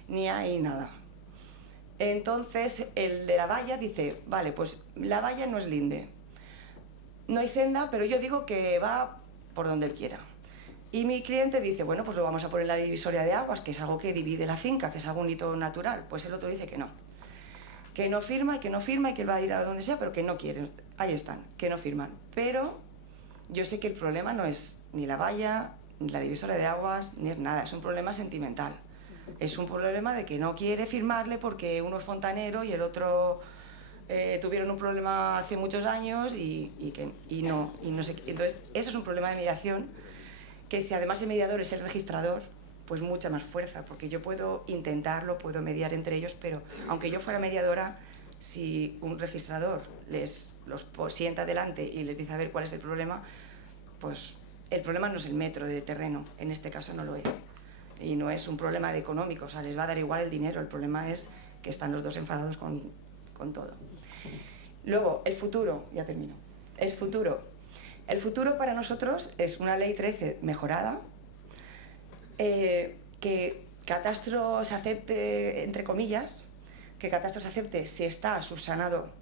ni hay nada. Entonces el de la valla dice, vale, pues la valla no es linde. No hay senda, pero yo digo que va por donde él quiera. Y mi cliente dice, bueno, pues lo vamos a poner en la divisoria de aguas, que es algo que divide la finca, que es algo un hito natural. Pues el otro dice que no firma y que no firma y que él va a ir a donde sea, pero que no quiere. Ahí están, que no firman. Pero yo sé que el problema no es ni la valla, ni la divisoria de aguas, ni es nada, es un problema sentimental. Es un problema de que no quiere firmarle porque uno es fontanero y el otro tuvieron un problema hace muchos años y no sé qué. Entonces, eso es un problema de mediación que si además el mediador es el registrador, pues mucha más fuerza, porque yo puedo intentarlo, puedo mediar entre ellos, pero aunque yo fuera mediadora, si un registrador los sienta delante y les dice a ver cuál es el problema, pues el problema no es el metro de terreno, en este caso no lo es. Y no es un problema de económico, o sea, les va a dar igual el dinero, el problema es que están los dos enfadados con todo. Luego, el futuro, ya termino. El futuro para nosotros es una ley 13 mejorada, que catastro se acepte, entre comillas, que catastro se acepte si está subsanado,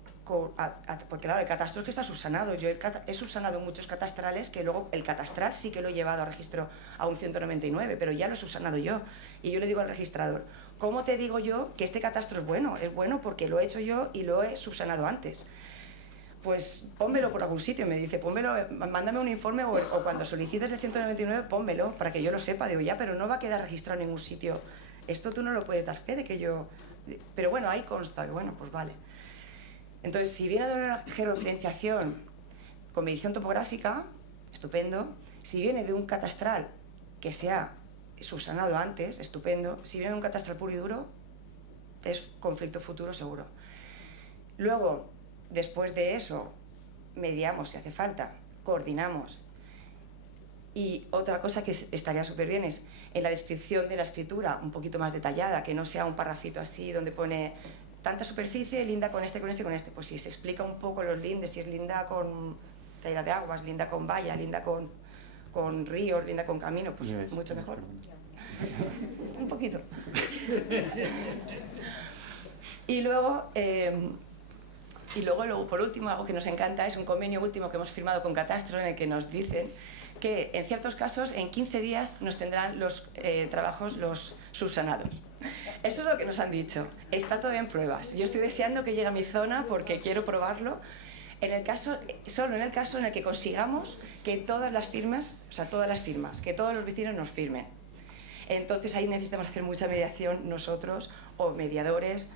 porque claro, el catastro es que está subsanado. Yo he subsanado muchos catastrales que luego el catastral sí que lo he llevado a registro a un 199, pero ya lo he subsanado yo. Y yo le digo al registrador, ¿cómo te digo yo que este catastro es bueno? Es bueno porque lo he hecho yo y lo he subsanado antes. Pues pónmelo por algún sitio, me dice, pónmelo, mándame un informe o cuando solicites el 199, pónmelo para que yo lo sepa. Digo, ya, pero no va a quedar registrado en ningún sitio. Esto tú no lo puedes dar fe de que yo... Pero bueno, ahí consta, bueno, pues vale. Entonces, si viene de una georreferenciación con medición topográfica, estupendo. Si viene de un catastral que se ha subsanado antes, estupendo. Si viene de un catastral puro y duro, es conflicto futuro seguro. Luego, después de eso, mediamos si hace falta, coordinamos. Y otra cosa que estaría súper bien es en la descripción de la escritura un poquito más detallada, que no sea un parrafito así donde pone tanta superficie, linda con este, con este, con este. Pues si se explica un poco los lindes, si es linda con caída de aguas, linda con valla, linda con ríos, linda con camino, pues mucho mejor. Un poquito. Y luego, por último, algo que nos encanta es un convenio último que hemos firmado con Catastro en el que nos dicen que en ciertos casos en 15 días nos tendrán los trabajos los subsanados. Eso es lo que nos han dicho. Está todo en pruebas. Yo estoy deseando que llegue a mi zona porque quiero probarlo. Solo en el caso en el que consigamos que todas las firmas, que todos los vecinos nos firmen. Entonces ahí necesitamos hacer mucha mediación nosotros, o mediadores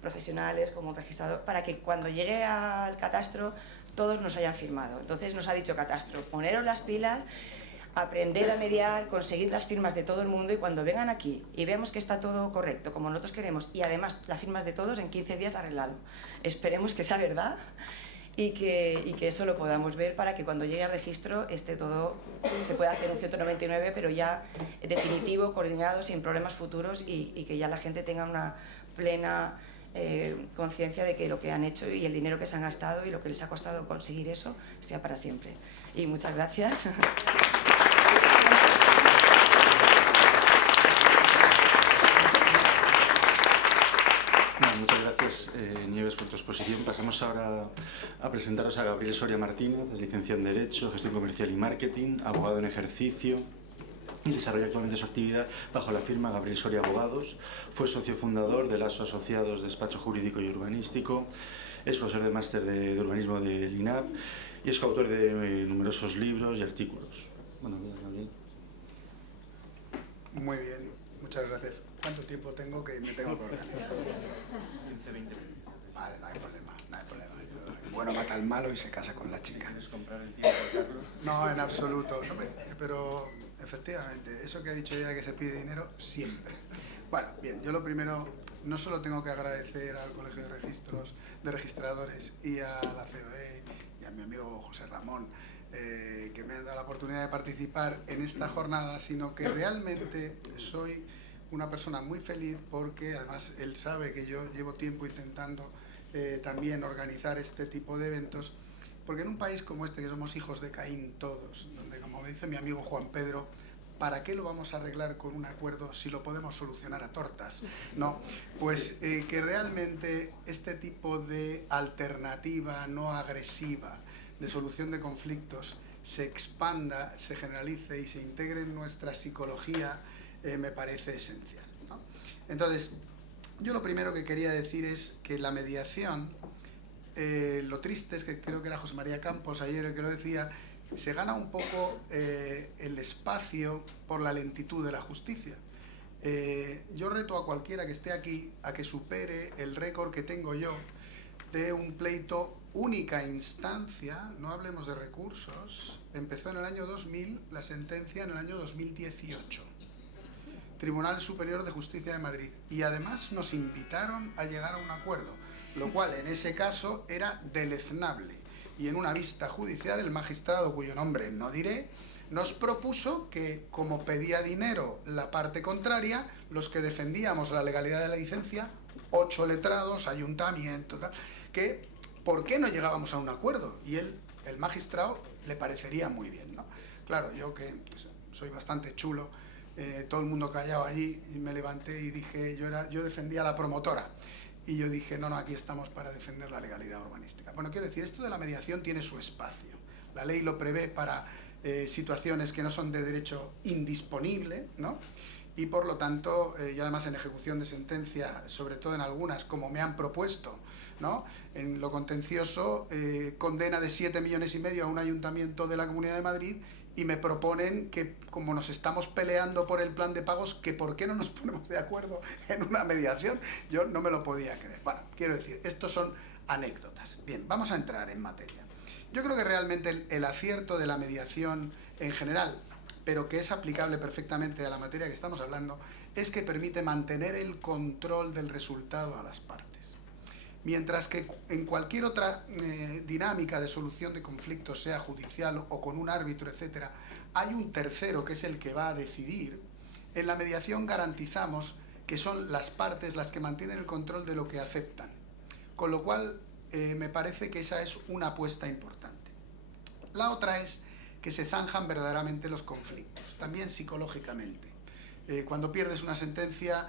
profesionales como registrador, para que cuando llegue al catastro todos nos hayan firmado. Entonces nos ha dicho Catastro, poneros las pilas, aprender a mediar, conseguir las firmas de todo el mundo, y cuando vengan aquí y veamos que está todo correcto, como nosotros queremos, y además las firmas de todos, en 15 días arreglado. Esperemos que sea verdad y que eso lo podamos ver, para que cuando llegue al registro esté todo, se pueda hacer un 199, pero ya definitivo, coordinado, sin problemas futuros, y que ya la gente tenga una plena conciencia de que lo que han hecho y el dinero que se han gastado y lo que les ha costado conseguir eso sea para siempre. Y muchas gracias. Muchas gracias, Nieves, por tu exposición. Pasamos ahora a presentaros a Gabriel Soria Martínez, es licenciado en Derecho, Gestión Comercial y Marketing, abogado en ejercicio, y desarrolla actualmente su actividad bajo la firma Gabriel Soria Abogados. Fue socio fundador de Lasso Asociados, Despacho Jurídico y Urbanístico, es profesor de máster de urbanismo del INAP y es coautor de numerosos libros y artículos. Bueno, Gabriel. Muy bien, muchas gracias. ¿Cuánto tiempo tengo que me tengo que organizar? 15-20 minutos. Vale, no hay problema, no hay problema. El bueno mata al malo y se casa con la chica. ¿Quieres comprar el tiempo, Carlos? No, en absoluto. No, pero efectivamente, eso que ha dicho ella de que se pide dinero, siempre. Bueno, bien, yo lo primero, no solo tengo que agradecer al Colegio de Registradores y a la COE y a mi amigo José Ramón, que me han dado la oportunidad de participar en esta jornada, sino que realmente soy una persona muy feliz, porque además él sabe que yo llevo tiempo intentando también organizar este tipo de eventos, porque en un país como este, que somos hijos de Caín todos, donde, como me dice mi amigo Juan Pedro, ¿para qué lo vamos a arreglar con un acuerdo si lo podemos solucionar a tortas? No, pues que realmente este tipo de alternativa no agresiva de solución de conflictos se expanda, se generalice y se integre en nuestra psicología, me parece esencial, ¿no? Entonces, yo lo primero que quería decir es que la mediación, lo triste es que creo que era José María Campos ayer el que lo decía, se gana un poco el espacio por la lentitud de la justicia. Yo reto a cualquiera que esté aquí a que supere el récord que tengo yo de un pleito única instancia, no hablemos de recursos. Empezó en el año 2000, la sentencia en el año 2018. Tribunal Superior de Justicia de Madrid. Y además nos invitaron a llegar a un acuerdo, lo cual en ese caso era deleznable. Y en una vista judicial, el magistrado, cuyo nombre no diré, nos propuso que, como pedía dinero la parte contraria, los que defendíamos la legalidad de la licencia, 8 letrados, ayuntamiento, tal, que ¿por qué no llegábamos a un acuerdo? Y él, el magistrado, le parecería muy bien, ¿no? Claro, yo que soy bastante chulo, todo el mundo callado allí, y me levanté y dije, yo defendía a la promotora. Y yo dije, no, aquí estamos para defender la legalidad urbanística. Bueno, quiero decir, esto de la mediación tiene su espacio. La ley lo prevé para situaciones que no son de derecho indisponible, ¿no? Y por lo tanto, yo además en ejecución de sentencia, sobre todo en algunas, como me han propuesto, ¿no? En lo contencioso, condena de 7,5 millones a un ayuntamiento de la Comunidad de Madrid, y me proponen que, como nos estamos peleando por el plan de pagos, que por qué no nos ponemos de acuerdo en una mediación. Yo no me lo podía creer. Bueno, quiero decir, estos son anécdotas. Bien, vamos a entrar en materia. Yo creo que realmente el acierto de la mediación en general, pero que es aplicable perfectamente a la materia que estamos hablando, es que permite mantener el control del resultado a las partes. Mientras que en cualquier otra dinámica de solución de conflictos, sea judicial o con un árbitro, etcétera, hay un tercero que es el que va a decidir, en la mediación garantizamos que son las partes las que mantienen el control de lo que aceptan. Con lo cual, me parece que esa es una apuesta importante. La otra es que se zanjan verdaderamente los conflictos, también psicológicamente. Cuando pierdes una sentencia,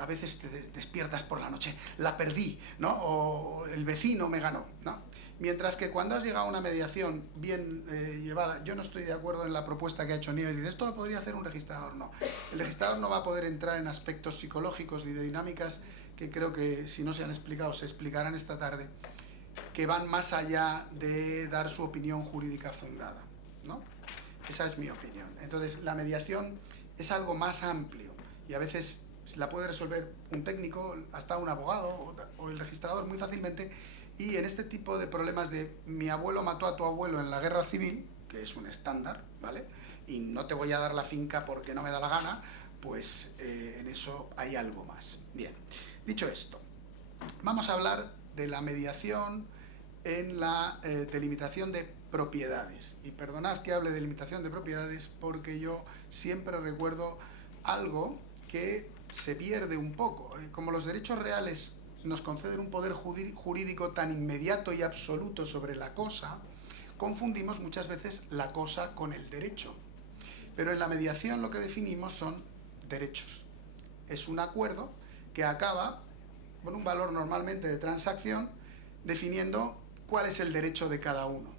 a veces te despiertas por la noche, la perdí, ¿no? O el vecino me ganó, ¿no? Mientras que cuando has llegado a una mediación bien llevada, yo no estoy de acuerdo en la propuesta que ha hecho Nieves, dice, esto lo podría hacer un registrador, no. El registrador no va a poder entrar en aspectos psicológicos y de dinámicas que creo que, si no se han explicado, se explicarán esta tarde, que van más allá de dar su opinión jurídica fundada, ¿no? Esa es mi opinión. Entonces, la mediación es algo más amplio y a veces la puede resolver un técnico, hasta un abogado o el registrador muy fácilmente. Y en este tipo de problemas de mi abuelo mató a tu abuelo en la guerra civil, que es un estándar, ¿vale? Y no te voy a dar la finca porque no me da la gana, pues en eso hay algo más. Bien, dicho esto, vamos a hablar de la mediación en la delimitación de propiedades. Y perdonad que hable de delimitación de propiedades porque yo siempre recuerdo algo que se pierde un poco. Como los derechos reales nos conceden un poder jurídico tan inmediato y absoluto sobre la cosa, confundimos muchas veces la cosa con el derecho. Pero en la mediación lo que definimos son derechos. Es un acuerdo que acaba con un valor normalmente de transacción definiendo cuál es el derecho de cada uno.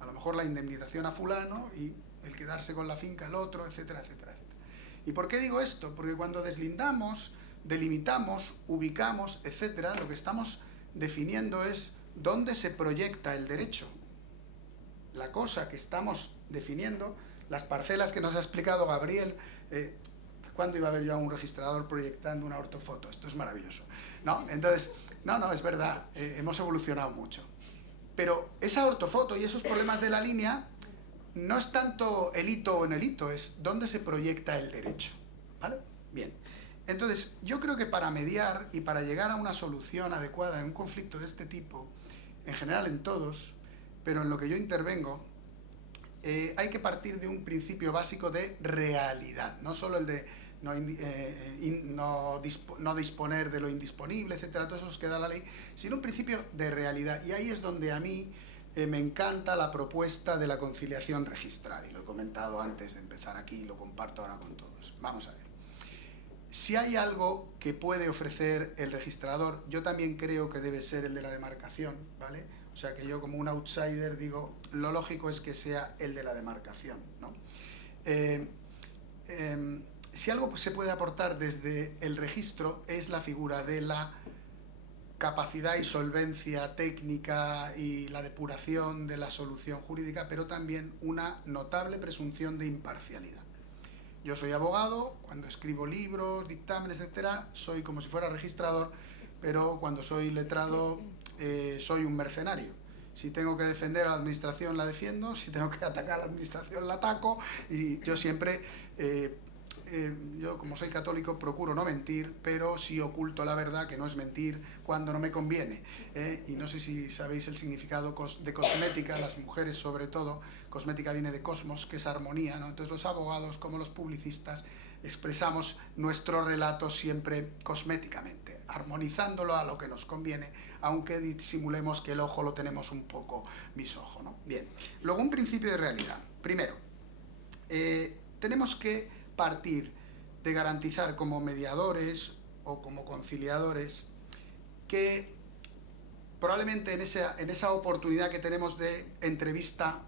A lo mejor la indemnización a fulano y el quedarse con la finca al otro, etcétera, etcétera, etcétera. ¿Y por qué digo esto? Porque cuando deslindamos, delimitamos, ubicamos, etcétera, lo que estamos definiendo es dónde se proyecta el derecho. La cosa que estamos definiendo, las parcelas que nos ha explicado Gabriel, ¿cuándo iba a ver yo a un registrador proyectando una ortofoto? Esto es maravilloso. ¿No? Entonces, no, es verdad, hemos evolucionado mucho. Pero esa ortofoto y esos problemas de la línea no es tanto el hito o en el hito, es dónde se proyecta el derecho. ¿Vale? Bien. Entonces, yo creo que para mediar y para llegar a una solución adecuada en un conflicto de este tipo, en general en todos, pero en lo que yo intervengo, hay que partir de un principio básico de realidad, no solo el de no disponer de lo indisponible, etcétera, todos esos que da la ley, sino un principio de realidad. Y ahí es donde a mí me encanta la propuesta de la conciliación registral, y lo he comentado antes de empezar aquí y lo comparto ahora con todos. Vamos a ver. Si hay algo que puede ofrecer el registrador, yo también creo que debe ser el de la demarcación, ¿vale? O sea que yo como un outsider digo, lo lógico es que sea el de la demarcación, ¿no? Si algo se puede aportar desde el registro es la figura de la capacidad y solvencia técnica y la depuración de la solución jurídica, pero también una notable presunción de imparcialidad. Yo soy abogado, cuando escribo libros, dictámenes, etcétera, soy como si fuera registrador, pero cuando soy letrado soy un mercenario. Si tengo que defender a la administración, la defiendo, si tengo que atacar a la administración, la ataco, y yo siempre, yo como soy católico procuro no mentir, pero sí oculto la verdad, que no es mentir cuando no me conviene. Y no sé si sabéis el significado de cosmética, las mujeres sobre todo, cosmética viene de cosmos, que es armonía, ¿no? Entonces los abogados como los publicistas expresamos nuestro relato siempre cosméticamente, armonizándolo a lo que nos conviene, aunque disimulemos que el ojo lo tenemos un poco bisojo, ¿no? Bien, luego un principio de realidad. Primero, tenemos que partir de garantizar como mediadores o como conciliadores que probablemente en esa oportunidad que tenemos de entrevista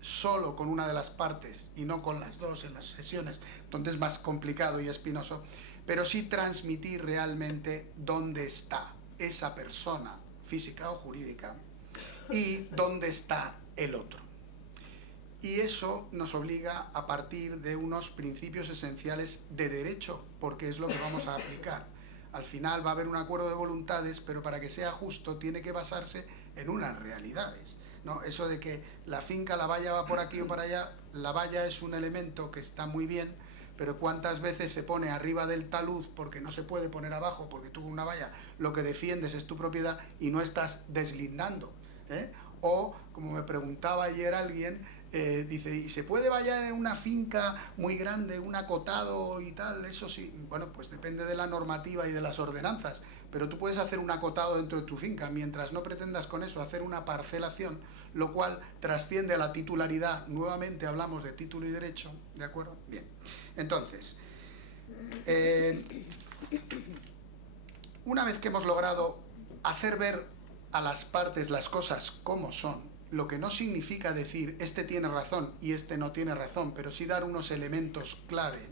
solo con una de las partes y no con las dos en las sesiones, donde es más complicado y espinoso, pero sí transmitir realmente dónde está esa persona física o jurídica y dónde está el otro. Y eso nos obliga a partir de unos principios esenciales de derecho, porque es lo que vamos a aplicar. Al final va a haber un acuerdo de voluntades, pero para que sea justo tiene que basarse en unas realidades, ¿no? Eso de que la finca, la valla va por aquí o para allá, la valla es un elemento que está muy bien, pero ¿cuántas veces se pone arriba del talud porque no se puede poner abajo, porque tú con una valla lo que defiendes es tu propiedad y no estás deslindando, ¿eh? O, como me preguntaba ayer alguien, dice, ¿y se puede vallar en una finca muy grande, un acotado y tal? Eso sí, bueno, pues depende de la normativa y de las ordenanzas, pero tú puedes hacer un acotado dentro de tu finca, mientras no pretendas con eso hacer una parcelación, lo cual trasciende a la titularidad. Nuevamente hablamos de título y derecho, ¿de acuerdo? Bien, entonces, una vez que hemos logrado hacer ver a las partes las cosas como son, lo que no significa decir este tiene razón y este no tiene razón, pero sí dar unos elementos clave,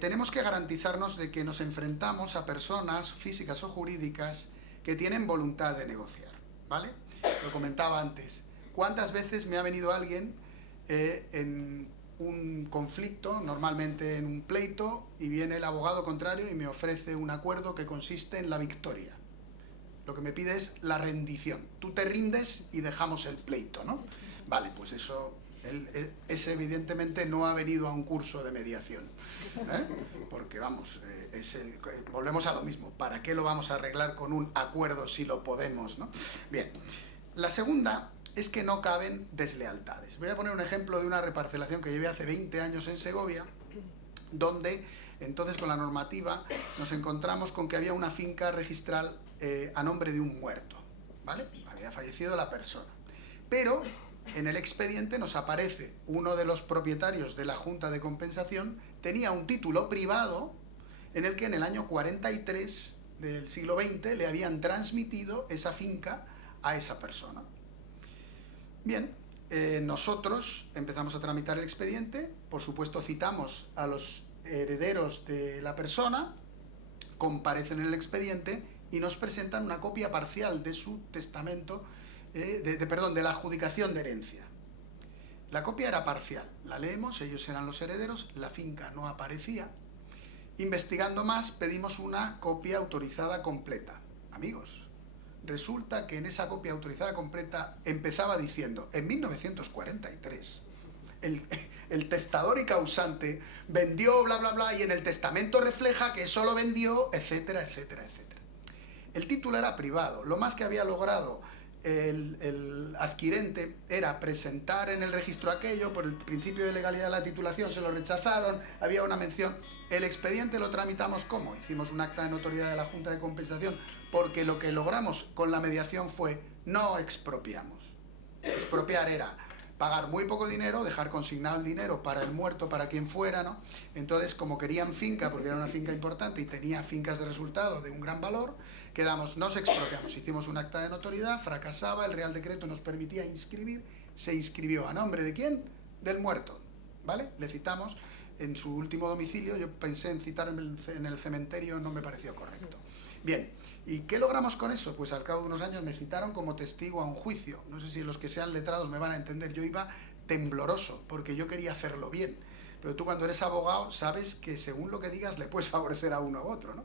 tenemos que garantizarnos de que nos enfrentamos a personas físicas o jurídicas que tienen voluntad de negociar, ¿vale? Lo comentaba antes. ¿Cuántas veces me ha venido alguien un conflicto, normalmente en un pleito, y viene el abogado contrario y me ofrece un acuerdo que consiste en la victoria. Lo que me pide es la rendición. Tú te rindes y dejamos el pleito, ¿no? Vale, pues eso, ese evidentemente no ha venido a un curso de mediación, ¿eh? Porque vamos, volvemos a lo mismo. ¿Para qué lo vamos a arreglar con un acuerdo si lo podemos, ¿no? Bien, la segunda es que no caben deslealtades. Voy a poner un ejemplo de una reparcelación que llevé hace 20 años en Segovia, donde entonces con la normativa nos encontramos con que había una finca registral a nombre de un muerto, ¿vale? Había fallecido la persona. Pero en el expediente nos aparece uno de los propietarios de la Junta de Compensación, tenía un título privado en el que en el año 43 del siglo XX le habían transmitido esa finca a esa persona. Bien, nosotros empezamos a tramitar el expediente, por supuesto citamos a los herederos de la persona, comparecen en el expediente y nos presentan una copia parcial de su testamento, de la adjudicación de herencia. La copia era parcial, la leemos, ellos eran los herederos, la finca no aparecía. Investigando más, pedimos una copia autorizada completa. Amigos, resulta que en esa copia autorizada completa empezaba diciendo, en 1943, el testador y causante vendió bla bla bla y en el testamento refleja que solo vendió, etcétera, etcétera, etcétera. El título era privado, lo más que había logrado el adquirente era presentar en el registro aquello, por el principio de legalidad de la titulación se lo rechazaron, había una mención. El expediente lo tramitamos ¿cómo? Hicimos un acta de notoriedad de la Junta de Compensación, porque lo que logramos con la mediación fue no expropiamos. Expropiar era pagar muy poco dinero, dejar consignado el dinero para el muerto, para quien fuera, ¿no? Entonces, como querían finca, porque era una finca importante y tenía fincas de resultado de un gran valor, quedamos, nos expropiamos, hicimos un acta de notoriedad, fracasaba, el Real Decreto nos permitía inscribir, se inscribió a nombre de ¿quién? Del muerto, ¿vale? Le citamos en su último domicilio, yo pensé en citar en el cementerio, no me pareció correcto. Bien, ¿y qué logramos con eso? Pues al cabo de unos años me citaron como testigo a un juicio. No sé si los que sean letrados me van a entender. Yo iba tembloroso porque yo quería hacerlo bien. Pero tú cuando eres abogado sabes que según lo que digas le puedes favorecer a uno u otro, ¿no?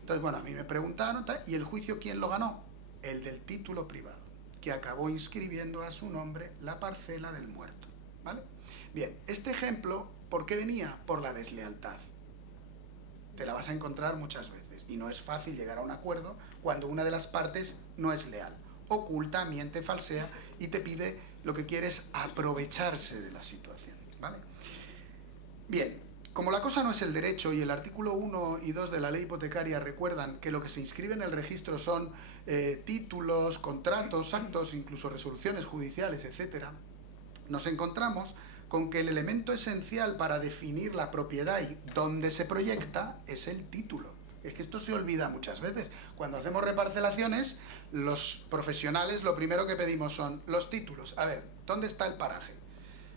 Entonces, bueno, a mí me preguntaron, ¿y el juicio quién lo ganó? El del título privado, que acabó inscribiendo a su nombre la parcela del muerto, ¿vale? Bien, este ejemplo, ¿por qué venía? Por la deslealtad. Te la vas a encontrar muchas veces y no es fácil llegar a un acuerdo cuando una de las partes no es leal, oculta, miente, falsea y te pide lo que quiere es aprovecharse de la situación, ¿vale? Bien, como la cosa no es el derecho y el artículo 1 y 2 de la ley hipotecaria recuerdan que lo que se inscribe en el registro son títulos, contratos, actos, incluso resoluciones judiciales, etc., nos encontramos con que el elemento esencial para definir la propiedad y dónde se proyecta es el título. Es que esto se olvida muchas veces. Cuando hacemos reparcelaciones, los profesionales lo primero que pedimos son los títulos. A ver, ¿dónde está el paraje?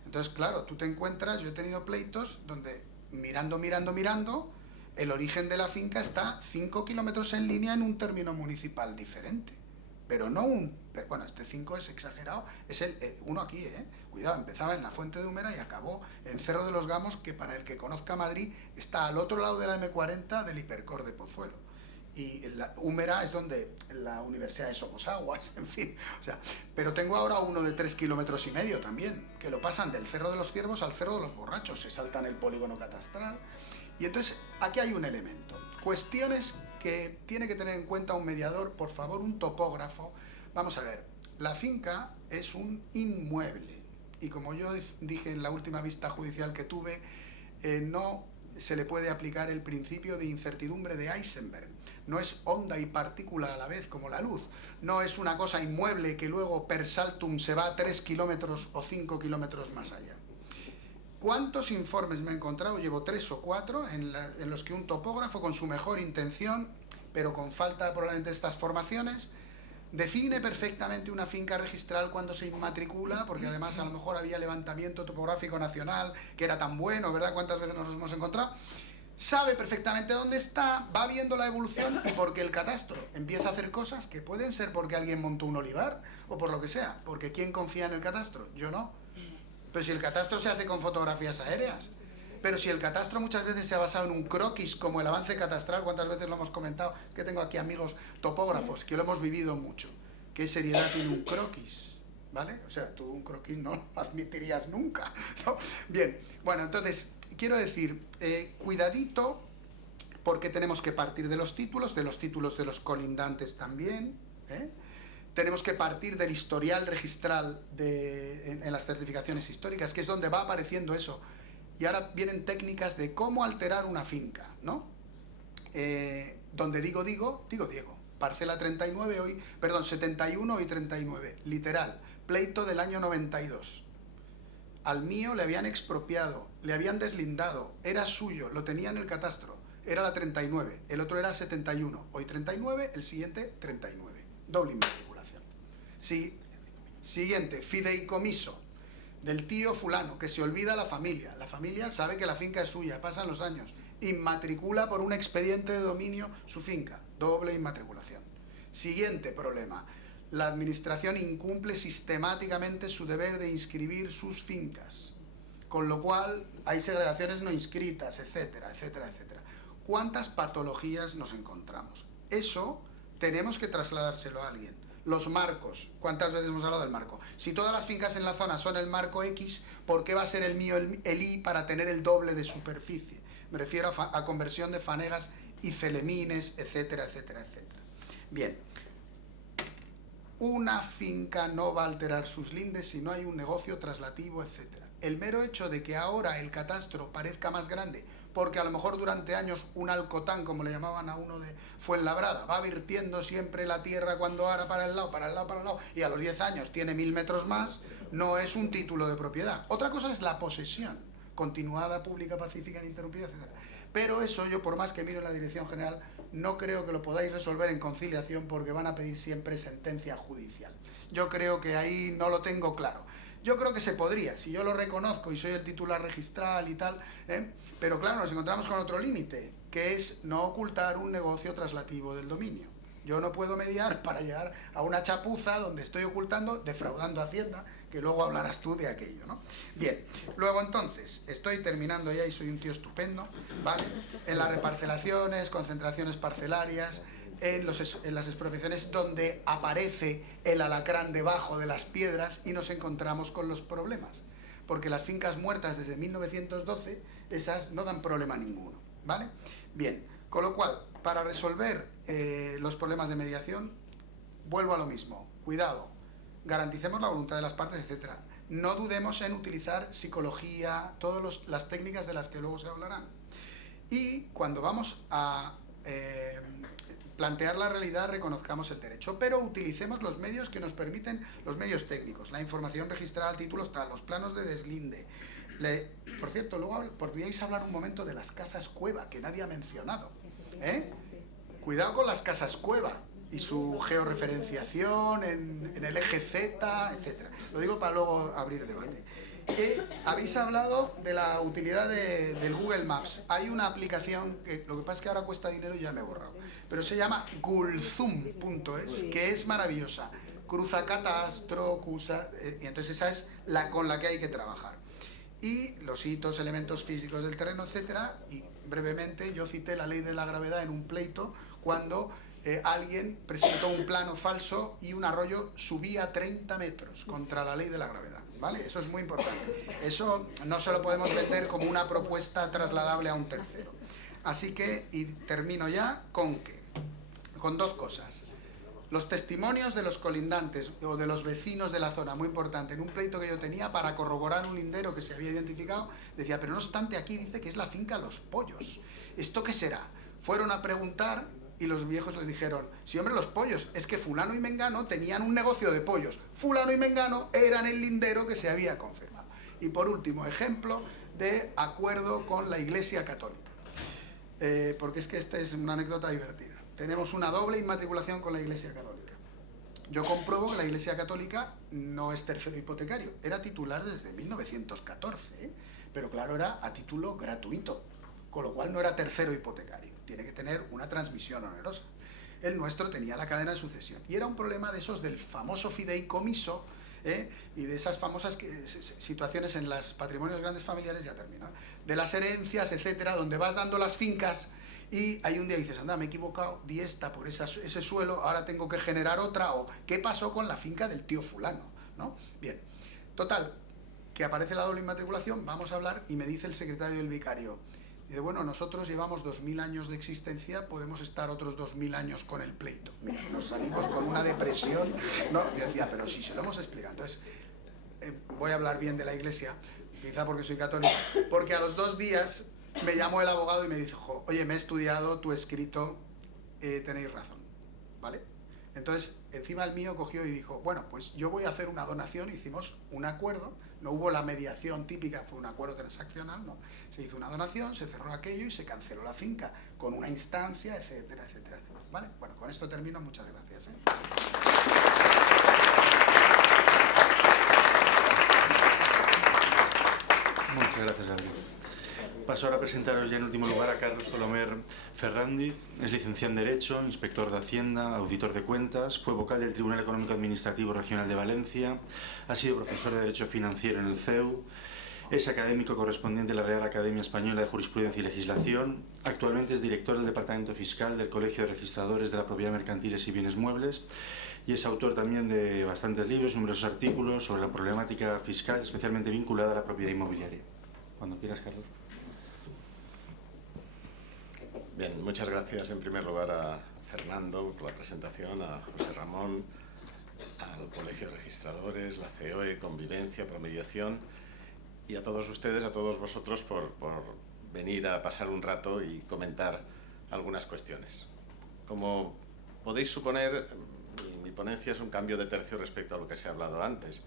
Entonces, claro, tú te encuentras, yo he tenido pleitos donde mirando, el origen de la finca está 5 kilómetros en línea en un término municipal diferente. Pero no bueno, este 5 es exagerado, es uno aquí, cuidado, empezaba en la Fuente de Úmera y acabó en Cerro de los Gamos, que para el que conozca Madrid está al otro lado de la M40 del Hipercor de Pozuelo. Y Úmera es donde la Universidad de Somosaguas, en fin, o sea, pero tengo ahora uno de 3,5 kilómetros también, que lo pasan del Cerro de los Ciervos al Cerro de los Borrachos, se saltan el polígono catastral, y entonces aquí hay un elemento, cuestiones que tiene que tener en cuenta un mediador, por favor, un topógrafo. Vamos a ver, la finca es un inmueble, y como yo dije en la última vista judicial que tuve, no se le puede aplicar el principio de incertidumbre de Heisenberg. No es onda y partícula a la vez como la luz. No es una cosa inmueble que luego per saltum se va 3 kilómetros o 5 kilómetros más allá. ¿Cuántos informes me he encontrado? Llevo 3 o 4 en los que un topógrafo con su mejor intención, pero con falta probablemente de estas formaciones, define perfectamente una finca registral cuando se inmatricula, porque además a lo mejor había levantamiento topográfico nacional que era tan bueno, ¿verdad? ¿Cuántas veces nos hemos encontrado? Sabe perfectamente dónde está, va viendo la evolución y porque el catastro empieza a hacer cosas que pueden ser porque alguien montó un olivar o por lo que sea, porque ¿quién confía en el catastro? Yo no. Pero si el catastro se hace con fotografías aéreas. Pero si el catastro muchas veces se ha basado en un croquis, como el avance catastral, ¿cuántas veces lo hemos comentado? Que tengo aquí amigos topógrafos, que lo hemos vivido mucho. ¿Qué seriedad tiene un croquis? ¿Vale? O sea, tú un croquis no lo admitirías nunca, ¿no? Bien, bueno, entonces, quiero decir, cuidadito, porque tenemos que partir de los títulos de los colindantes también, ¿eh? Tenemos que partir del historial registral en las certificaciones históricas, que es donde va apareciendo eso. Y ahora vienen técnicas de cómo alterar una finca, ¿no? Donde digo Diego, parcela 39 hoy, perdón, 71 y 39, literal, pleito del año 92. Al mío le habían expropiado, le habían deslindado, era suyo, lo tenía en el catastro, era la 39, el otro era 71, hoy 39, el siguiente 39, doble inmatriculación. Sí, siguiente, fideicomiso. Del tío fulano, que se olvida la familia sabe que la finca es suya, pasan los años, inmatricula por un expediente de dominio su finca, doble inmatriculación. Siguiente problema, la administración incumple sistemáticamente su deber de inscribir sus fincas, con lo cual hay segregaciones no inscritas, etcétera, etcétera, etcétera. ¿Cuántas patologías nos encontramos? Eso tenemos que trasladárselo a alguien. Los marcos, ¿cuántas veces hemos hablado del marco? Si todas las fincas en la zona son el marco X, ¿por qué va a ser el mío el Y para tener el doble de superficie? Me refiero a conversión de fanegas y celemines, etcétera, etcétera, etcétera. Bien, una finca no va a alterar sus lindes si no hay un negocio traslativo, etcétera. El mero hecho de que ahora el catastro parezca más grande, porque a lo mejor durante años un alcotán, como le llamaban a uno de Fuenlabrada, va virtiendo siempre la tierra cuando ahora para el lado, y a los 10 años tiene 1000 metros más, no es un título de propiedad. Otra cosa es la posesión, continuada, pública, pacífica, ininterrumpida, etc. Pero eso yo, por más que miro en la Dirección General, no creo que lo podáis resolver en conciliación porque van a pedir siempre sentencia judicial. Yo creo que ahí no lo tengo claro. Yo creo que se podría, si yo lo reconozco y soy el titular registral y tal, pero claro, nos encontramos con otro límite, que es no ocultar un negocio traslativo del dominio. Yo no puedo mediar para llegar a una chapuza donde estoy ocultando, defraudando a Hacienda, que luego hablarás tú de aquello, ¿no? Bien, luego entonces, estoy terminando ya y soy un tío estupendo, ¿vale? En las reparcelaciones, concentraciones parcelarias, en las expropiaciones donde aparece el alacrán debajo de las piedras y nos encontramos con los problemas. Porque las fincas muertas desde 1912, esas no dan problema ninguno, ¿vale? Bien, con lo cual, para resolver los problemas de mediación, vuelvo a lo mismo, cuidado, garanticemos la voluntad de las partes, etc. No dudemos en utilizar psicología, todas las técnicas de las que luego se hablarán. Y cuando vamos a plantear la realidad, reconozcamos el derecho, pero utilicemos los medios que nos permiten, los medios técnicos, la información registrada, títulos, tal, los planos de deslinde. Por cierto, luego podríais hablar un momento de las casas cueva, que nadie ha mencionado. Cuidado con las casas cueva y su georreferenciación en el eje Z, etc. Lo digo para luego abrir debate. Habéis hablado de la utilidad del Google Maps. Hay una aplicación que lo que pasa es que ahora cuesta dinero y ya me he borrado, pero se llama gulzoom.es, que es maravillosa. Cruza catastro, y entonces esa es la con la que hay que trabajar. Y los hitos, elementos físicos del terreno, etcétera. Y brevemente yo cité la ley de la gravedad en un pleito cuando alguien presentó un plano falso y un arroyo subía 30 metros contra la ley de la gravedad. ¿Vale? Eso es muy importante. Eso no se lo podemos vender como una propuesta trasladable a un tercero. Así que, y termino ya con ¿qué? Con dos cosas. Los testimonios de los colindantes o de los vecinos de la zona, muy importante. En un pleito que yo tenía para corroborar un lindero que se había identificado, decía, pero no obstante, aquí dice que es la finca Los Pollos. ¿Esto qué será? Fueron a preguntar y los viejos les dijeron, sí, hombre, los pollos, es que fulano y mengano tenían un negocio de pollos. Fulano y mengano eran el lindero que se había confirmado. Y por último, ejemplo de acuerdo con la Iglesia Católica. Porque es que esta es una anécdota divertida. Tenemos una doble inmatriculación con la Iglesia Católica. Yo compruebo que la Iglesia Católica no es tercero hipotecario. Era titular desde 1914, pero claro, era a título gratuito, con lo cual no era tercero hipotecario. Tiene que tener una transmisión onerosa. El nuestro tenía la cadena de sucesión. Y era un problema de esos del famoso fideicomiso, Y de esas famosas situaciones en los patrimonios grandes familiares, ya termino, de las herencias, etcétera, donde vas dando las fincas y hay un día dices, anda, me he equivocado, di esta por ese suelo, ahora tengo que generar otra, o ¿qué pasó con la finca del tío fulano? ¿No? Bien, total, que aparece la doble inmatriculación, vamos a hablar, y me dice el secretario del vicario, dice, bueno, nosotros llevamos 2000 años de existencia, podemos estar otros 2000 años con el pleito. Mira, nos salimos con una depresión, no, yo decía, pero si se lo hemos explicado. Entonces, voy a hablar bien de la Iglesia, quizá porque soy católico, porque a los 2 días me llamó el abogado y me dijo, oye, me he estudiado tu escrito, tenéis razón, ¿vale? Entonces, encima el mío cogió y dijo, bueno, pues yo voy a hacer una donación, hicimos un acuerdo, no hubo la mediación típica, fue un acuerdo transaccional, ¿no? Se hizo una donación, se cerró aquello y se canceló la finca, con una instancia, etcétera, etcétera, etcétera, ¿vale? Bueno, con esto termino, muchas gracias, Muchas gracias, Gabriel. Paso ahora a presentaros ya en último lugar a Carlos Colomer Ferrandiz. Es licenciado en Derecho, inspector de Hacienda, auditor de cuentas, fue vocal del Tribunal Económico Administrativo Regional de Valencia, ha sido profesor de Derecho Financiero en el CEU, es académico correspondiente de la Real Academia Española de Jurisprudencia y Legislación, actualmente es director del Departamento Fiscal del Colegio de Registradores de la Propiedad Mercantiles y Bienes Muebles y es autor también de bastantes libros, numerosos artículos sobre la problemática fiscal, especialmente vinculada a la propiedad inmobiliaria. Cuando quieras, Carlos. Bien, muchas gracias en primer lugar a Fernando por la presentación, a José Ramón, al Colegio de Registradores, la COE, Convivencia, Promediación y a todos ustedes, a todos vosotros por venir a pasar un rato y comentar algunas cuestiones. Como podéis suponer, mi ponencia es un cambio de tercio respecto a lo que se ha hablado antes,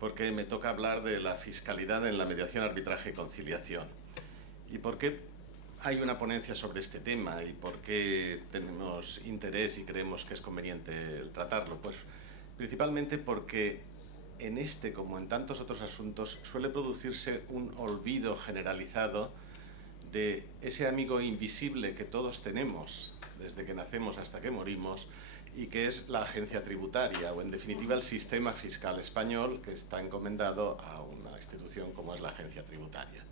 porque me toca hablar de la fiscalidad en la mediación, arbitraje y conciliación. ¿Y por qué hay una ponencia sobre este tema y por qué tenemos interés y creemos que es conveniente tratarlo? Pues principalmente porque en este, como en tantos otros asuntos, suele producirse un olvido generalizado de ese amigo invisible que todos tenemos desde que nacemos hasta que morimos y que es la agencia tributaria o en definitiva el sistema fiscal español que está encomendado a una institución como es la agencia tributaria.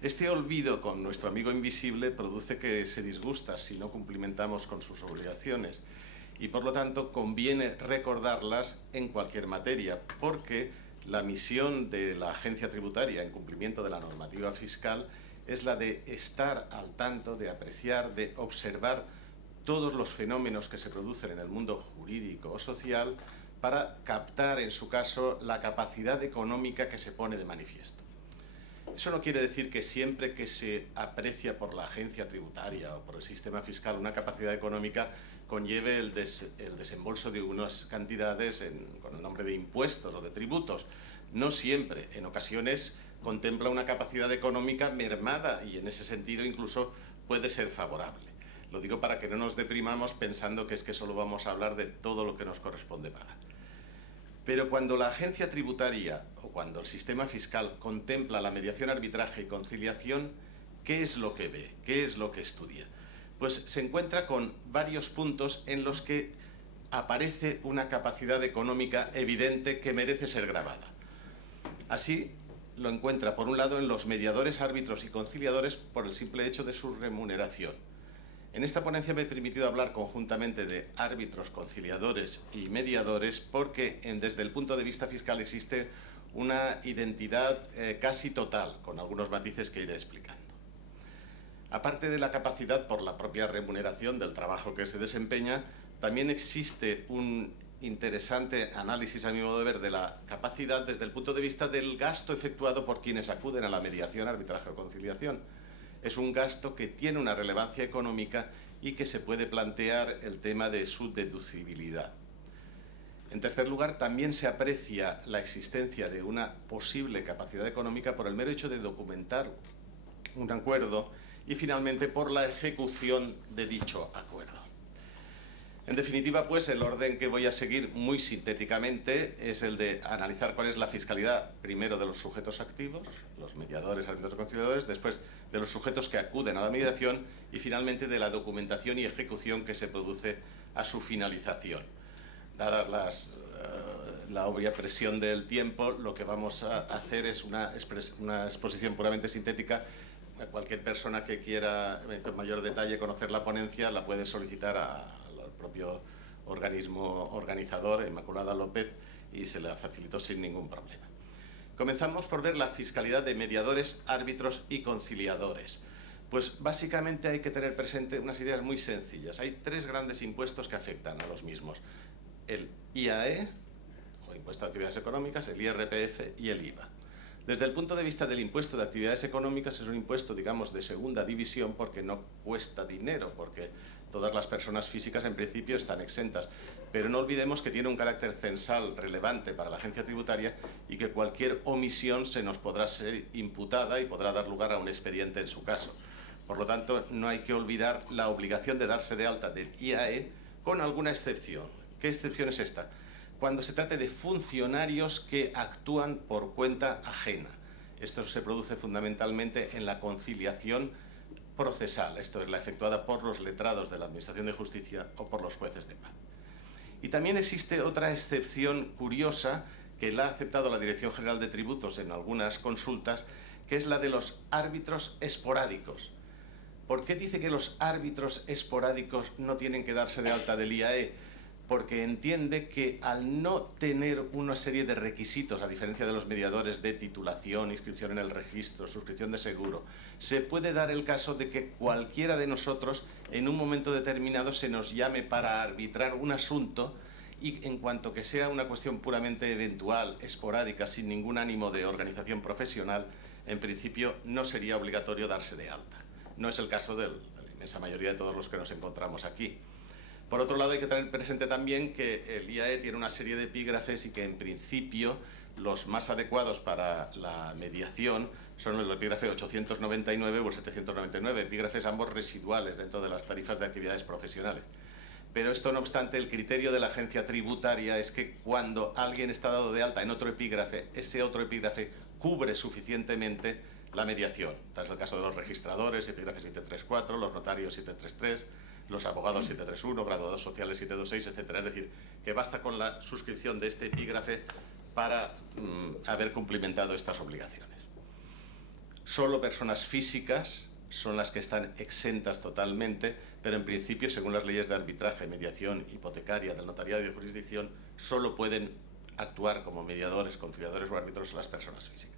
Este olvido con nuestro amigo invisible produce que se disgusta si no cumplimentamos con sus obligaciones y por lo tanto conviene recordarlas en cualquier materia porque la misión de la agencia tributaria en cumplimiento de la normativa fiscal es la de estar al tanto, de apreciar, de observar todos los fenómenos que se producen en el mundo jurídico o social para captar en su caso la capacidad económica que se pone de manifiesto. Eso no quiere decir que siempre que se aprecia por la agencia tributaria o por el sistema fiscal una capacidad económica conlleve el desembolso de unas cantidades con el nombre de impuestos o de tributos. No siempre, en ocasiones contempla una capacidad económica mermada y en ese sentido incluso puede ser favorable. Lo digo para que no nos deprimamos pensando que es que solo vamos a hablar de todo lo que nos corresponde pagar. Pero cuando la agencia tributaria o cuando el sistema fiscal contempla la mediación, arbitraje y conciliación, ¿qué es lo que ve? ¿Qué es lo que estudia? Pues se encuentra con varios puntos en los que aparece una capacidad económica evidente que merece ser grabada. Así lo encuentra, por un lado, en los mediadores, árbitros y conciliadores por el simple hecho de su remuneración. En esta ponencia me he permitido hablar conjuntamente de árbitros, conciliadores y mediadores porque desde el punto de vista fiscal existe una identidad casi total, con algunos matices que iré explicando. Aparte de la capacidad por la propia remuneración del trabajo que se desempeña, también existe un interesante análisis, a mi modo de ver, de la capacidad desde el punto de vista del gasto efectuado por quienes acuden a la mediación, arbitraje o conciliación. Es un gasto que tiene una relevancia económica y que se puede plantear el tema de su deducibilidad. En tercer lugar, también se aprecia la existencia de una posible capacidad económica por el mero hecho de documentar un acuerdo y finalmente por la ejecución de dicho acuerdo. En definitiva, pues, el orden que voy a seguir muy sintéticamente es el de analizar cuál es la fiscalidad, primero de los sujetos activos, los mediadores, árbitros y conciliadores, después de los sujetos que acuden a la mediación y finalmente de la documentación y ejecución que se produce a su finalización. Dadas las la obvia presión del tiempo, lo que vamos a hacer es una exposición puramente sintética. Cualquier persona que quiera con mayor detalle conocer la ponencia la puede solicitar al propio organismo organizador, Inmaculada López, y se la facilitó sin ningún problema. Comenzamos por ver la fiscalidad de mediadores, árbitros y conciliadores. Pues básicamente hay que tener presente unas ideas muy sencillas. Hay 3 grandes impuestos que afectan a los mismos: el IAE, o Impuesto de Actividades Económicas, el IRPF y el IVA. Desde el punto de vista del impuesto de actividades económicas, es un impuesto, digamos, de segunda división, porque no cuesta dinero, porque todas las personas físicas en principio están exentas. Pero no olvidemos que tiene un carácter censal relevante para la agencia tributaria y que cualquier omisión se nos podrá ser imputada y podrá dar lugar a un expediente en su caso. Por lo tanto, no hay que olvidar la obligación de darse de alta del IAE, con alguna excepción. ¿Qué excepción es esta? Cuando se trate de funcionarios que actúan por cuenta ajena. Esto se produce fundamentalmente en la conciliación procesal, esto es la efectuada por los letrados de la Administración de Justicia o por los jueces de paz. Y también existe otra excepción curiosa que la ha aceptado la Dirección General de Tributos en algunas consultas, que es la de los árbitros esporádicos. ¿Por qué dice que los árbitros esporádicos no tienen que darse de alta del IAE? Porque entiende que al no tener una serie de requisitos, a diferencia de los mediadores de titulación, inscripción en el registro, suscripción de seguro, se puede dar el caso de que cualquiera de nosotros en un momento determinado se nos llame para arbitrar un asunto y en cuanto que sea una cuestión puramente eventual, esporádica, sin ningún ánimo de organización profesional, en principio no sería obligatorio darse de alta. No es el caso de la inmensa mayoría de todos los que nos encontramos aquí. Por otro lado, hay que tener presente también que el IAE tiene una serie de epígrafes y que, en principio, los más adecuados para la mediación son el epígrafe 899 o el 799, epígrafes ambos residuales dentro de las tarifas de actividades profesionales. Pero esto, no obstante, el criterio de la agencia tributaria es que cuando alguien está dado de alta en otro epígrafe, ese otro epígrafe cubre suficientemente la mediación. Tal es el caso de los registradores, epígrafe 734, los notarios 733, los abogados 731, graduados sociales 726, etc. Es decir, que basta con la suscripción de este epígrafe para haber cumplimentado estas obligaciones. Solo personas físicas son las que están exentas totalmente, pero en principio, según las leyes de arbitraje, mediación hipotecaria, del notariado y de jurisdicción, solo pueden actuar como mediadores, conciliadores o árbitros las personas físicas.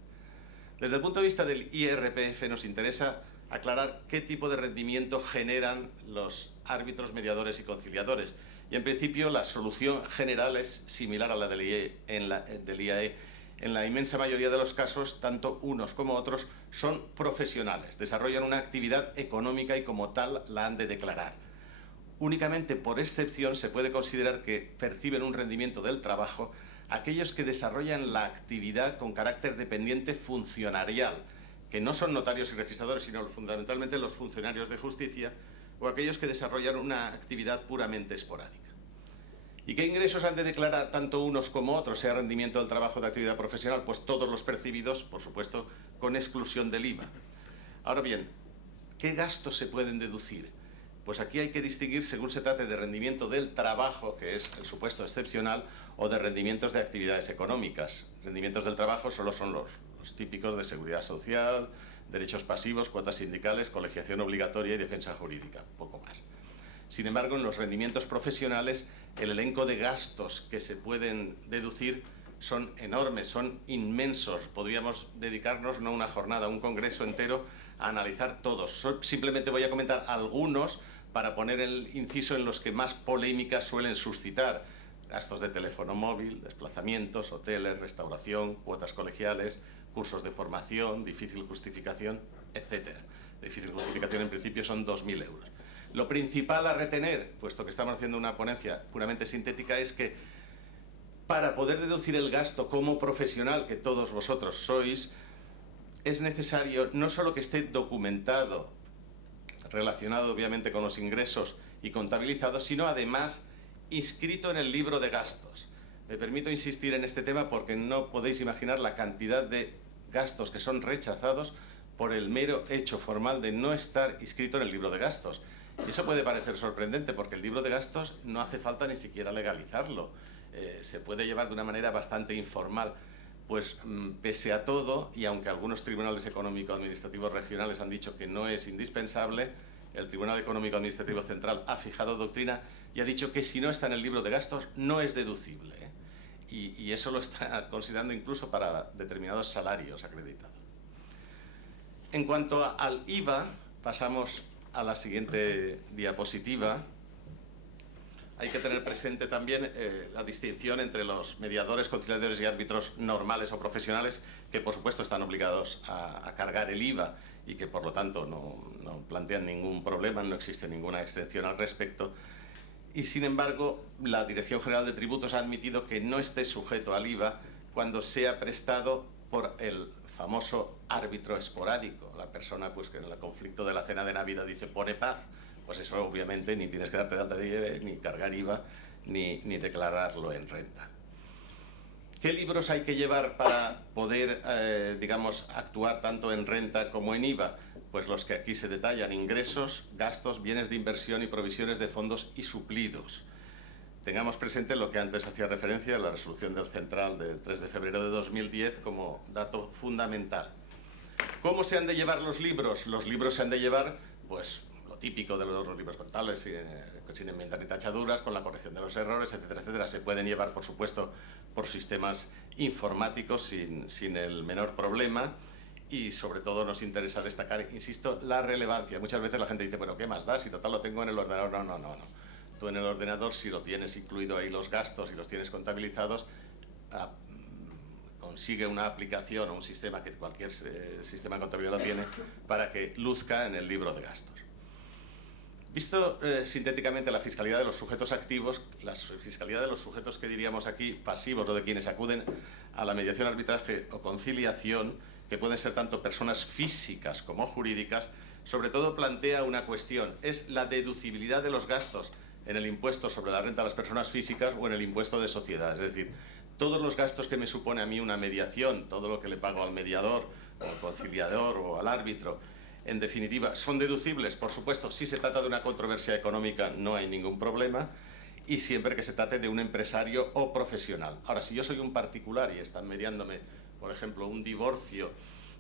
Desde el punto de vista del IRPF nos interesa aclarar qué tipo de rendimiento generan los árbitros, mediadores y conciliadores. Y en principio la solución general es similar a la del IAE. En la inmensa mayoría de los casos, tanto unos como otros son profesionales, desarrollan una actividad económica y como tal la han de declarar. Únicamente por excepción se puede considerar que perciben un rendimiento del trabajo aquellos que desarrollan la actividad con carácter dependiente funcionarial, que no son notarios y registradores, sino fundamentalmente los funcionarios de justicia, o aquellos que desarrollan una actividad puramente esporádica. ¿Y qué ingresos han de declarar tanto unos como otros, sea rendimiento del trabajo de actividad profesional? Pues todos los percibidos, por supuesto, con exclusión del IVA. Ahora bien, ¿qué gastos se pueden deducir? Pues aquí hay que distinguir según se trate de rendimiento del trabajo, que es el supuesto excepcional, o de rendimientos de actividades económicas. Rendimientos del trabajo solo son los típicos de seguridad social, derechos pasivos, cuotas sindicales, colegiación obligatoria y defensa jurídica, poco más. Sin embargo, en los rendimientos profesionales, el elenco de gastos que se pueden deducir son enormes, son inmensos. Podríamos dedicarnos no una jornada, un congreso entero a analizar todos. Simplemente voy a comentar algunos para poner el inciso en los que más polémicas suelen suscitar. Gastos de teléfono móvil, desplazamientos, hoteles, restauración, cuotas colegiales, cursos de formación, difícil justificación, etc. Difícil justificación en principio son 2.000 euros. Lo principal a retener, puesto que estamos haciendo una ponencia puramente sintética, es que para poder deducir el gasto como profesional, que todos vosotros sois, es necesario no solo que esté documentado, relacionado obviamente con los ingresos y contabilizado, sino además inscrito en el libro de gastos. Me permito insistir en este tema porque no podéis imaginar la cantidad de gastos que son rechazados por el mero hecho formal de no estar inscrito en el libro de gastos. Y eso puede parecer sorprendente porque el libro de gastos no hace falta ni siquiera legalizarlo. se puede llevar de una manera bastante informal. Pues pese a todo, y aunque algunos tribunales económico-administrativos regionales han dicho que no es indispensable, el Tribunal Económico Administrativo Central ha fijado doctrina y ha dicho que si no está en el libro de gastos no es deducible, ¿eh? Y eso lo está considerando incluso para determinados salarios acreditados. En cuanto al IVA, pasamos a la siguiente diapositiva. Hay que tener presente también la distinción entre los mediadores, conciliadores y árbitros normales o profesionales, que por supuesto están obligados a cargar el IVA y que por lo tanto no plantean ningún problema, no existe ninguna excepción al respecto. Y sin embargo, la Dirección General de Tributos ha admitido que no esté sujeto al IVA cuando sea prestado por el famoso árbitro esporádico, la persona pues, que en el conflicto de la cena de Navidad dice pone paz. Pues eso obviamente ni tienes que darte de alta de IVA, ni cargar IVA, ni declararlo en renta. ¿Qué libros hay que llevar para poder, digamos, actuar tanto en renta como en IVA? Pues los que aquí se detallan: ingresos, gastos, bienes de inversión y provisiones de fondos y suplidos. Tengamos presente lo que antes hacía referencia a la resolución del Central del 3 de febrero de 2010 como dato fundamental. ¿Cómo se han de llevar los libros? Los libros se han de llevar, pues, típico de los libros contables, sin enmendar ni tachaduras, con la corrección de los errores, etcétera, etcétera. Se pueden llevar, por supuesto, por sistemas informáticos sin el menor problema, y sobre todo nos interesa destacar, insisto, la relevancia. Muchas veces la gente dice, bueno, ¿qué más da? Si total lo tengo en el ordenador. No. Tú en el ordenador, si lo tienes incluido ahí los gastos y los tienes contabilizados, consigue una aplicación o un sistema que cualquier sistema de contabilidad lo tiene para que luzca en el libro de gastos. Visto sintéticamente la fiscalidad de los sujetos activos, la fiscalidad de los sujetos que diríamos aquí pasivos o de quienes acuden a la mediación, arbitraje o conciliación, que pueden ser tanto personas físicas como jurídicas, sobre todo plantea una cuestión: es la deducibilidad de los gastos en el impuesto sobre la renta de las personas físicas o en el impuesto de sociedades. Es decir, todos los gastos que me supone a mí una mediación, todo lo que le pago al mediador o al conciliador o al árbitro, en definitiva, ¿son deducibles? Por supuesto, si se trata de una controversia económica no hay ningún problema, y siempre que se trate de un empresario o profesional. Ahora, si yo soy un particular y están mediándome, por ejemplo, un divorcio,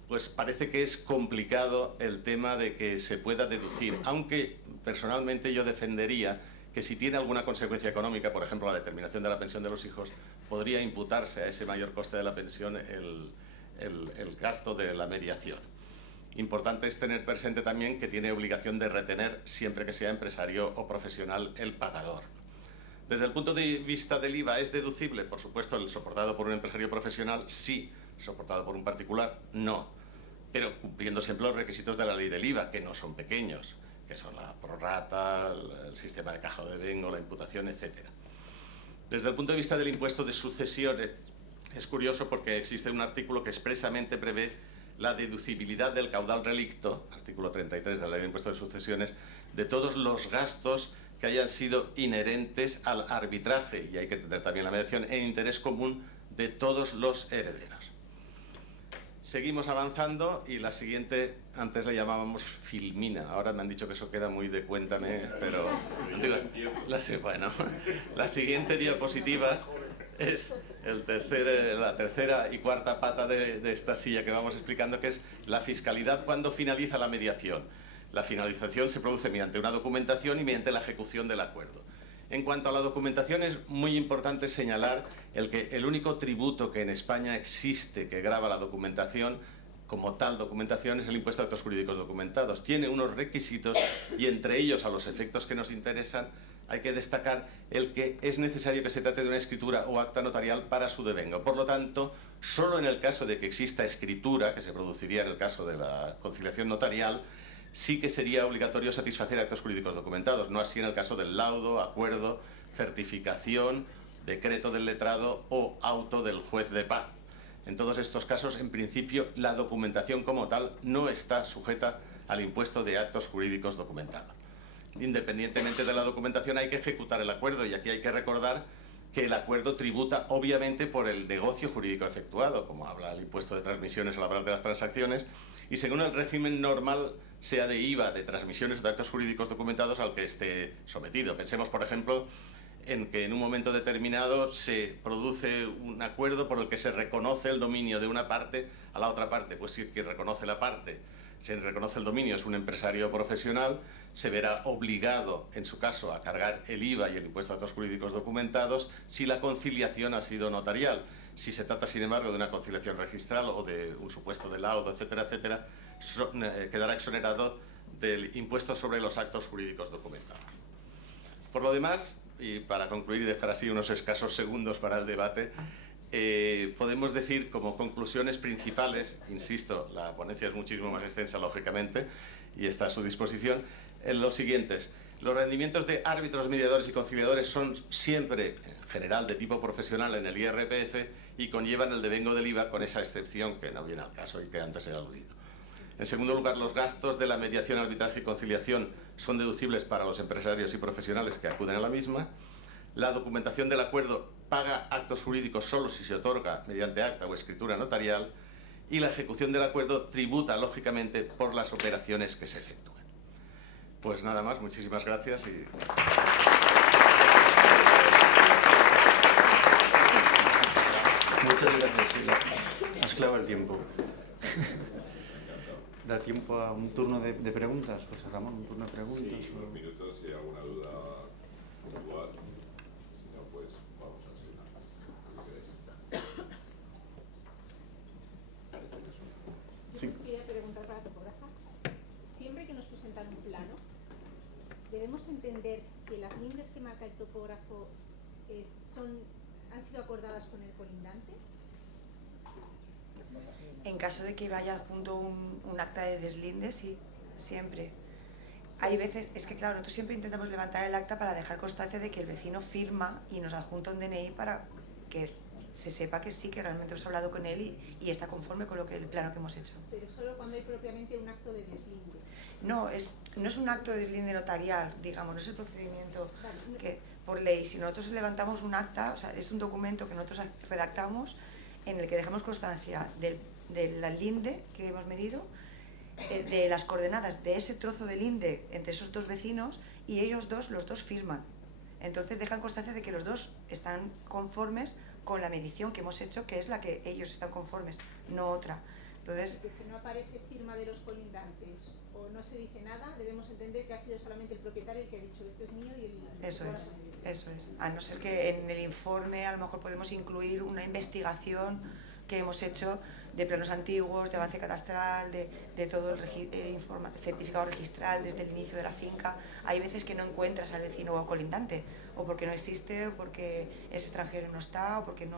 pues parece que es complicado el tema de que se pueda deducir, aunque personalmente yo defendería que si tiene alguna consecuencia económica, por ejemplo, la determinación de la pensión de los hijos, podría imputarse a ese mayor coste de la pensión el gasto de la mediación. Importante es tener presente también que tiene obligación de retener, siempre que sea empresario o profesional, el pagador. Desde el punto de vista del IVA, ¿es deducible? Por supuesto, el soportado por un empresario profesional, sí. Soportado por un particular, no. Pero cumpliendo siempre los requisitos de la ley del IVA, que no son pequeños, que son la prorrata, el sistema de caja de vengo, la imputación, etc. Desde el punto de vista del impuesto de sucesiones, es curioso porque existe un artículo que expresamente prevé la deducibilidad del caudal relicto, artículo 33 de la Ley de Impuesto de Sucesiones, de todos los gastos que hayan sido inherentes al arbitraje, y hay que tener también la mediación, en interés común de todos los herederos. Seguimos avanzando y la siguiente, antes la llamábamos filmina, ahora me han dicho que eso queda muy de cuéntame, pero digo, la siguiente diapositiva es la tercera y cuarta pata de esta silla que vamos explicando, que es la fiscalidad cuando finaliza la mediación. La finalización se produce mediante una documentación y mediante la ejecución del acuerdo. En cuanto a la documentación, es muy importante señalar que el único tributo que en España existe que grava la documentación, como tal documentación, es el impuesto de actos jurídicos documentados. Tiene unos requisitos y entre ellos, a los efectos que nos interesan, hay que destacar el que es necesario que se trate de una escritura o acta notarial para su devengo. Por lo tanto, solo en el caso de que exista escritura, que se produciría en el caso de la conciliación notarial, sí que sería obligatorio satisfacer actos jurídicos documentados, no así en el caso del laudo, acuerdo, certificación, decreto del letrado o auto del juez de paz. En todos estos casos, en principio, la documentación como tal no está sujeta al impuesto de actos jurídicos documentados. Independientemente de la documentación, hay que ejecutar el acuerdo, y aquí hay que recordar que el acuerdo tributa obviamente por el negocio jurídico efectuado, como habla el impuesto de transmisiones a la hora de las transacciones, y según el régimen normal, sea de IVA, de transmisiones o de actos jurídicos documentados al que esté sometido. Pensemos, por ejemplo, en que en un momento determinado se produce un acuerdo por el que se reconoce el dominio de una parte a la otra parte. Pues si quien reconoce la parte, se reconoce el dominio, es un empresario profesional, se verá obligado, en su caso, a cargar el IVA y el impuesto a actos jurídicos documentados si la conciliación ha sido notarial. Si se trata, sin embargo, de una conciliación registral o de un supuesto de laudo, etcétera, etcétera, quedará exonerado del impuesto sobre los actos jurídicos documentados. Por lo demás, y para concluir y dejar así unos escasos segundos para el debate, podemos decir como conclusiones principales, insisto, la ponencia es muchísimo más extensa, lógicamente, y está a su disposición, en los siguientes. Los rendimientos de árbitros, mediadores y conciliadores son siempre, en general, de tipo profesional en el IRPF y conllevan el devengo del IVA, con esa excepción que no viene al caso y que antes he aludido. En segundo lugar, los gastos de la mediación, arbitraje y conciliación son deducibles para los empresarios y profesionales que acuden a la misma. La documentación del acuerdo paga actos jurídicos solo si se otorga mediante acta o escritura notarial, y la ejecución del acuerdo tributa, lógicamente, por las operaciones que se efectúen. Pues nada más, muchísimas gracias y... Muchas gracias, Sheila. Has clavado el tiempo. ¿Da tiempo a un turno de preguntas, José Ramón? ¿Un turno de preguntas? Sí, unos minutos, si hay alguna duda puntual. Si no, pues vamos a seguir. Sí. Quería preguntar para topógrafa. Siempre que nos presentan un plano, debemos entender que las lindes que marca el topógrafo han sido acordadas con el colindante. En caso de que vaya junto un acta de deslinde, sí, siempre. Hay veces, es que claro, nosotros siempre intentamos levantar el acta para dejar constancia de que el vecino firma y nos adjunta un DNI para que se sepa que sí, que realmente hemos hablado con él y está conforme con el plano que hemos hecho. Pero solo cuando hay propiamente un acto de deslinde. No es un acto de deslinde notarial, digamos, no es el procedimiento Vale. que por ley. Si nosotros levantamos un acta, o sea, es un documento que nosotros redactamos en el que dejamos constancia de la linde que hemos medido, de las coordenadas de ese trozo de linde entre esos dos vecinos, y los dos firman. Entonces dejan constancia de que los dos están conformes con la medición que hemos hecho, que es la que ellos están conformes, no otra. Entonces, que si no aparece firma de los colindantes o no se dice nada, debemos entender que ha sido solamente el propietario el que ha dicho esto es mío y el... eso es. A no ser que en el informe a lo mejor podemos incluir una investigación que hemos hecho de planos antiguos, de avance catastral, de todo el certificado registral desde el inicio de la finca. Hay veces que no encuentras al vecino o colindante, o porque no existe, o porque es extranjero y no está, o porque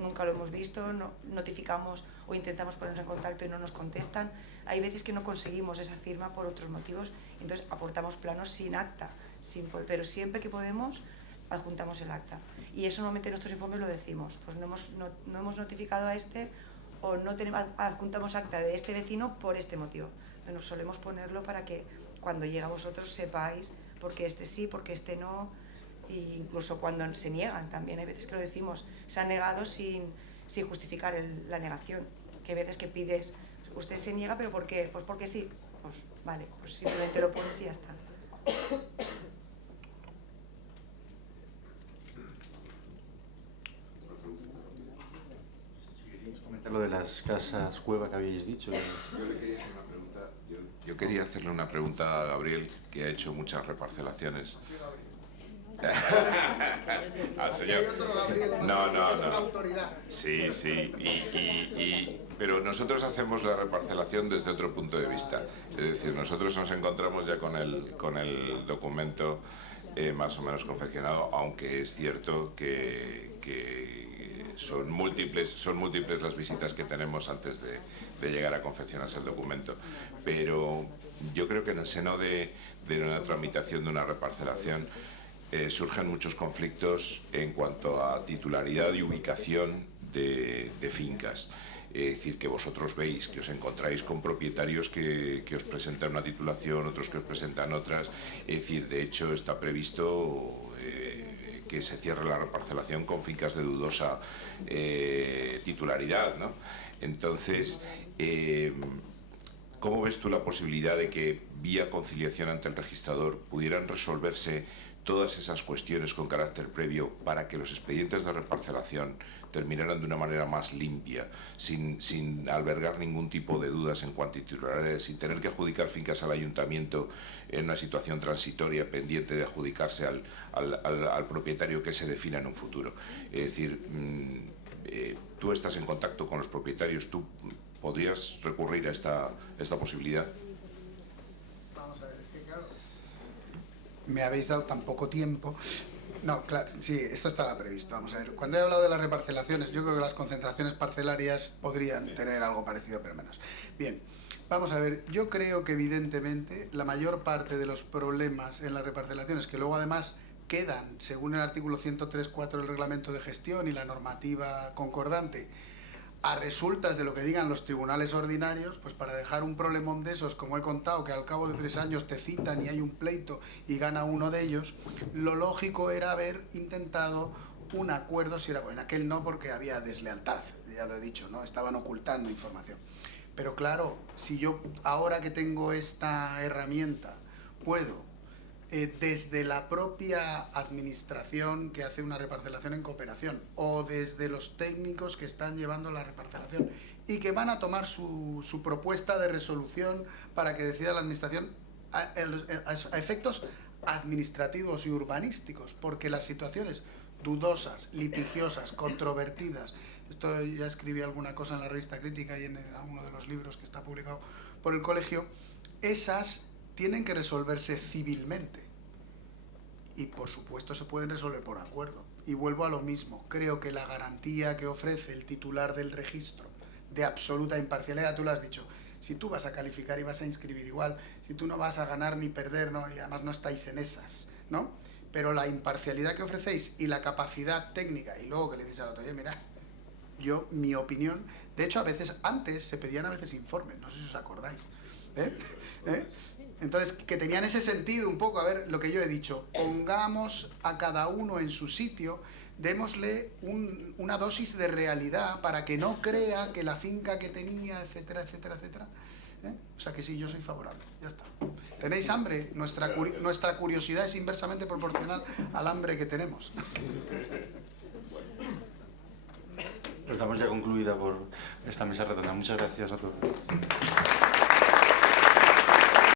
nunca lo hemos visto, notificamos o intentamos ponernos en contacto y no nos contestan. Hay veces que no conseguimos esa firma por otros motivos, entonces aportamos planos sin acta, pero siempre que podemos adjuntamos el acta. Y eso normalmente en nuestros informes lo decimos, pues no hemos notificado a este, o no adjuntamos acta de este vecino por este motivo. Entonces nos solemos ponerlo para que cuando llega a vosotros sepáis por qué este sí, por qué este no, e incluso cuando se niegan también. Hay veces que lo decimos, se han negado sin justificar la negación, que hay veces que pides, usted se niega, pero ¿por qué? Pues porque sí, pues vale, pues simplemente lo pones y ya está. Lo de las casas cueva que habéis dicho. Yo quería hacerle una pregunta a Gabriel, que ha hecho muchas reparcelaciones. Al señor. No. Sí, pero nosotros hacemos la reparcelación desde otro punto de vista. Es decir, nosotros nos encontramos ya con el documento más o menos confeccionado, aunque es cierto que son múltiples las visitas que tenemos antes de llegar a confeccionarse el documento. Pero yo creo que en el seno de una tramitación de una reparcelación surgen muchos conflictos en cuanto a titularidad y ubicación de fincas. Es decir, que vosotros veis que os encontráis con propietarios que os presentan una titulación, otros que os presentan otras. Es decir, de hecho está previsto que se cierre la reparcelación con fincas de dudosa titularidad, ¿no? Entonces, ¿cómo ves tú la posibilidad de que vía conciliación ante el registrador pudieran resolverse todas esas cuestiones con carácter previo para que los expedientes de reparcelación terminaran de una manera más limpia, sin albergar ningún tipo de dudas en cuanto a titularidades, sin tener que adjudicar fincas al ayuntamiento en una situación transitoria pendiente de adjudicarse al propietario que se defina en un futuro. Es decir, tú estás en contacto con los propietarios, ¿tú podrías recurrir a esta posibilidad? Vamos a ver, es que claro, me habéis dado tan poco tiempo. No, claro, sí, esto estaba previsto. Vamos a ver, cuando he hablado de las reparcelaciones, yo creo que las concentraciones parcelarias podrían tener algo parecido, pero menos. Bien, vamos a ver, yo creo que evidentemente la mayor parte de los problemas en las reparcelaciones, que luego además quedan, según el artículo 103.4 del reglamento de gestión y la normativa concordante, a resultas de lo que digan los tribunales ordinarios, pues para dejar un problemón de esos, como he contado, que al cabo de 3 años te citan y hay un pleito y gana uno de ellos, lo lógico era haber intentado un acuerdo, si era bueno, aquel no porque había deslealtad, ya lo he dicho, ¿no? Estaban ocultando información. Pero claro, si yo ahora que tengo esta herramienta puedo desde la propia administración que hace una reparcelación en cooperación o desde los técnicos que están llevando la reparcelación y que van a tomar su propuesta de resolución para que decida la administración a efectos administrativos y urbanísticos, porque las situaciones dudosas, litigiosas, controvertidas, esto ya escribí alguna cosa en la revista Crítica y en alguno de los libros que está publicado por el colegio, esas tienen que resolverse civilmente y por supuesto se pueden resolver por acuerdo. Y vuelvo a lo mismo, creo que la garantía que ofrece el titular del registro de absoluta imparcialidad, tú lo has dicho, si tú vas a calificar y vas a inscribir igual, si tú no vas a ganar ni perder, ¿no? Y además no estáis en esas, ¿no? Pero la imparcialidad que ofrecéis y la capacidad técnica, y luego que le dices al otro, oye, mira, yo, mi opinión, de hecho a veces, antes se pedían a veces informes, no sé si os acordáis, Entonces, que tenían ese sentido un poco, a ver, lo que yo he dicho, pongamos a cada uno en su sitio, démosle una dosis de realidad para que no crea que la finca que tenía, etcétera, etcétera, etcétera. O sea que sí, yo soy favorable, ya está. ¿Tenéis hambre? Nuestra curiosidad es inversamente proporcional al hambre que tenemos. Pues damos ya concluida por esta mesa redonda. Muchas gracias a todos.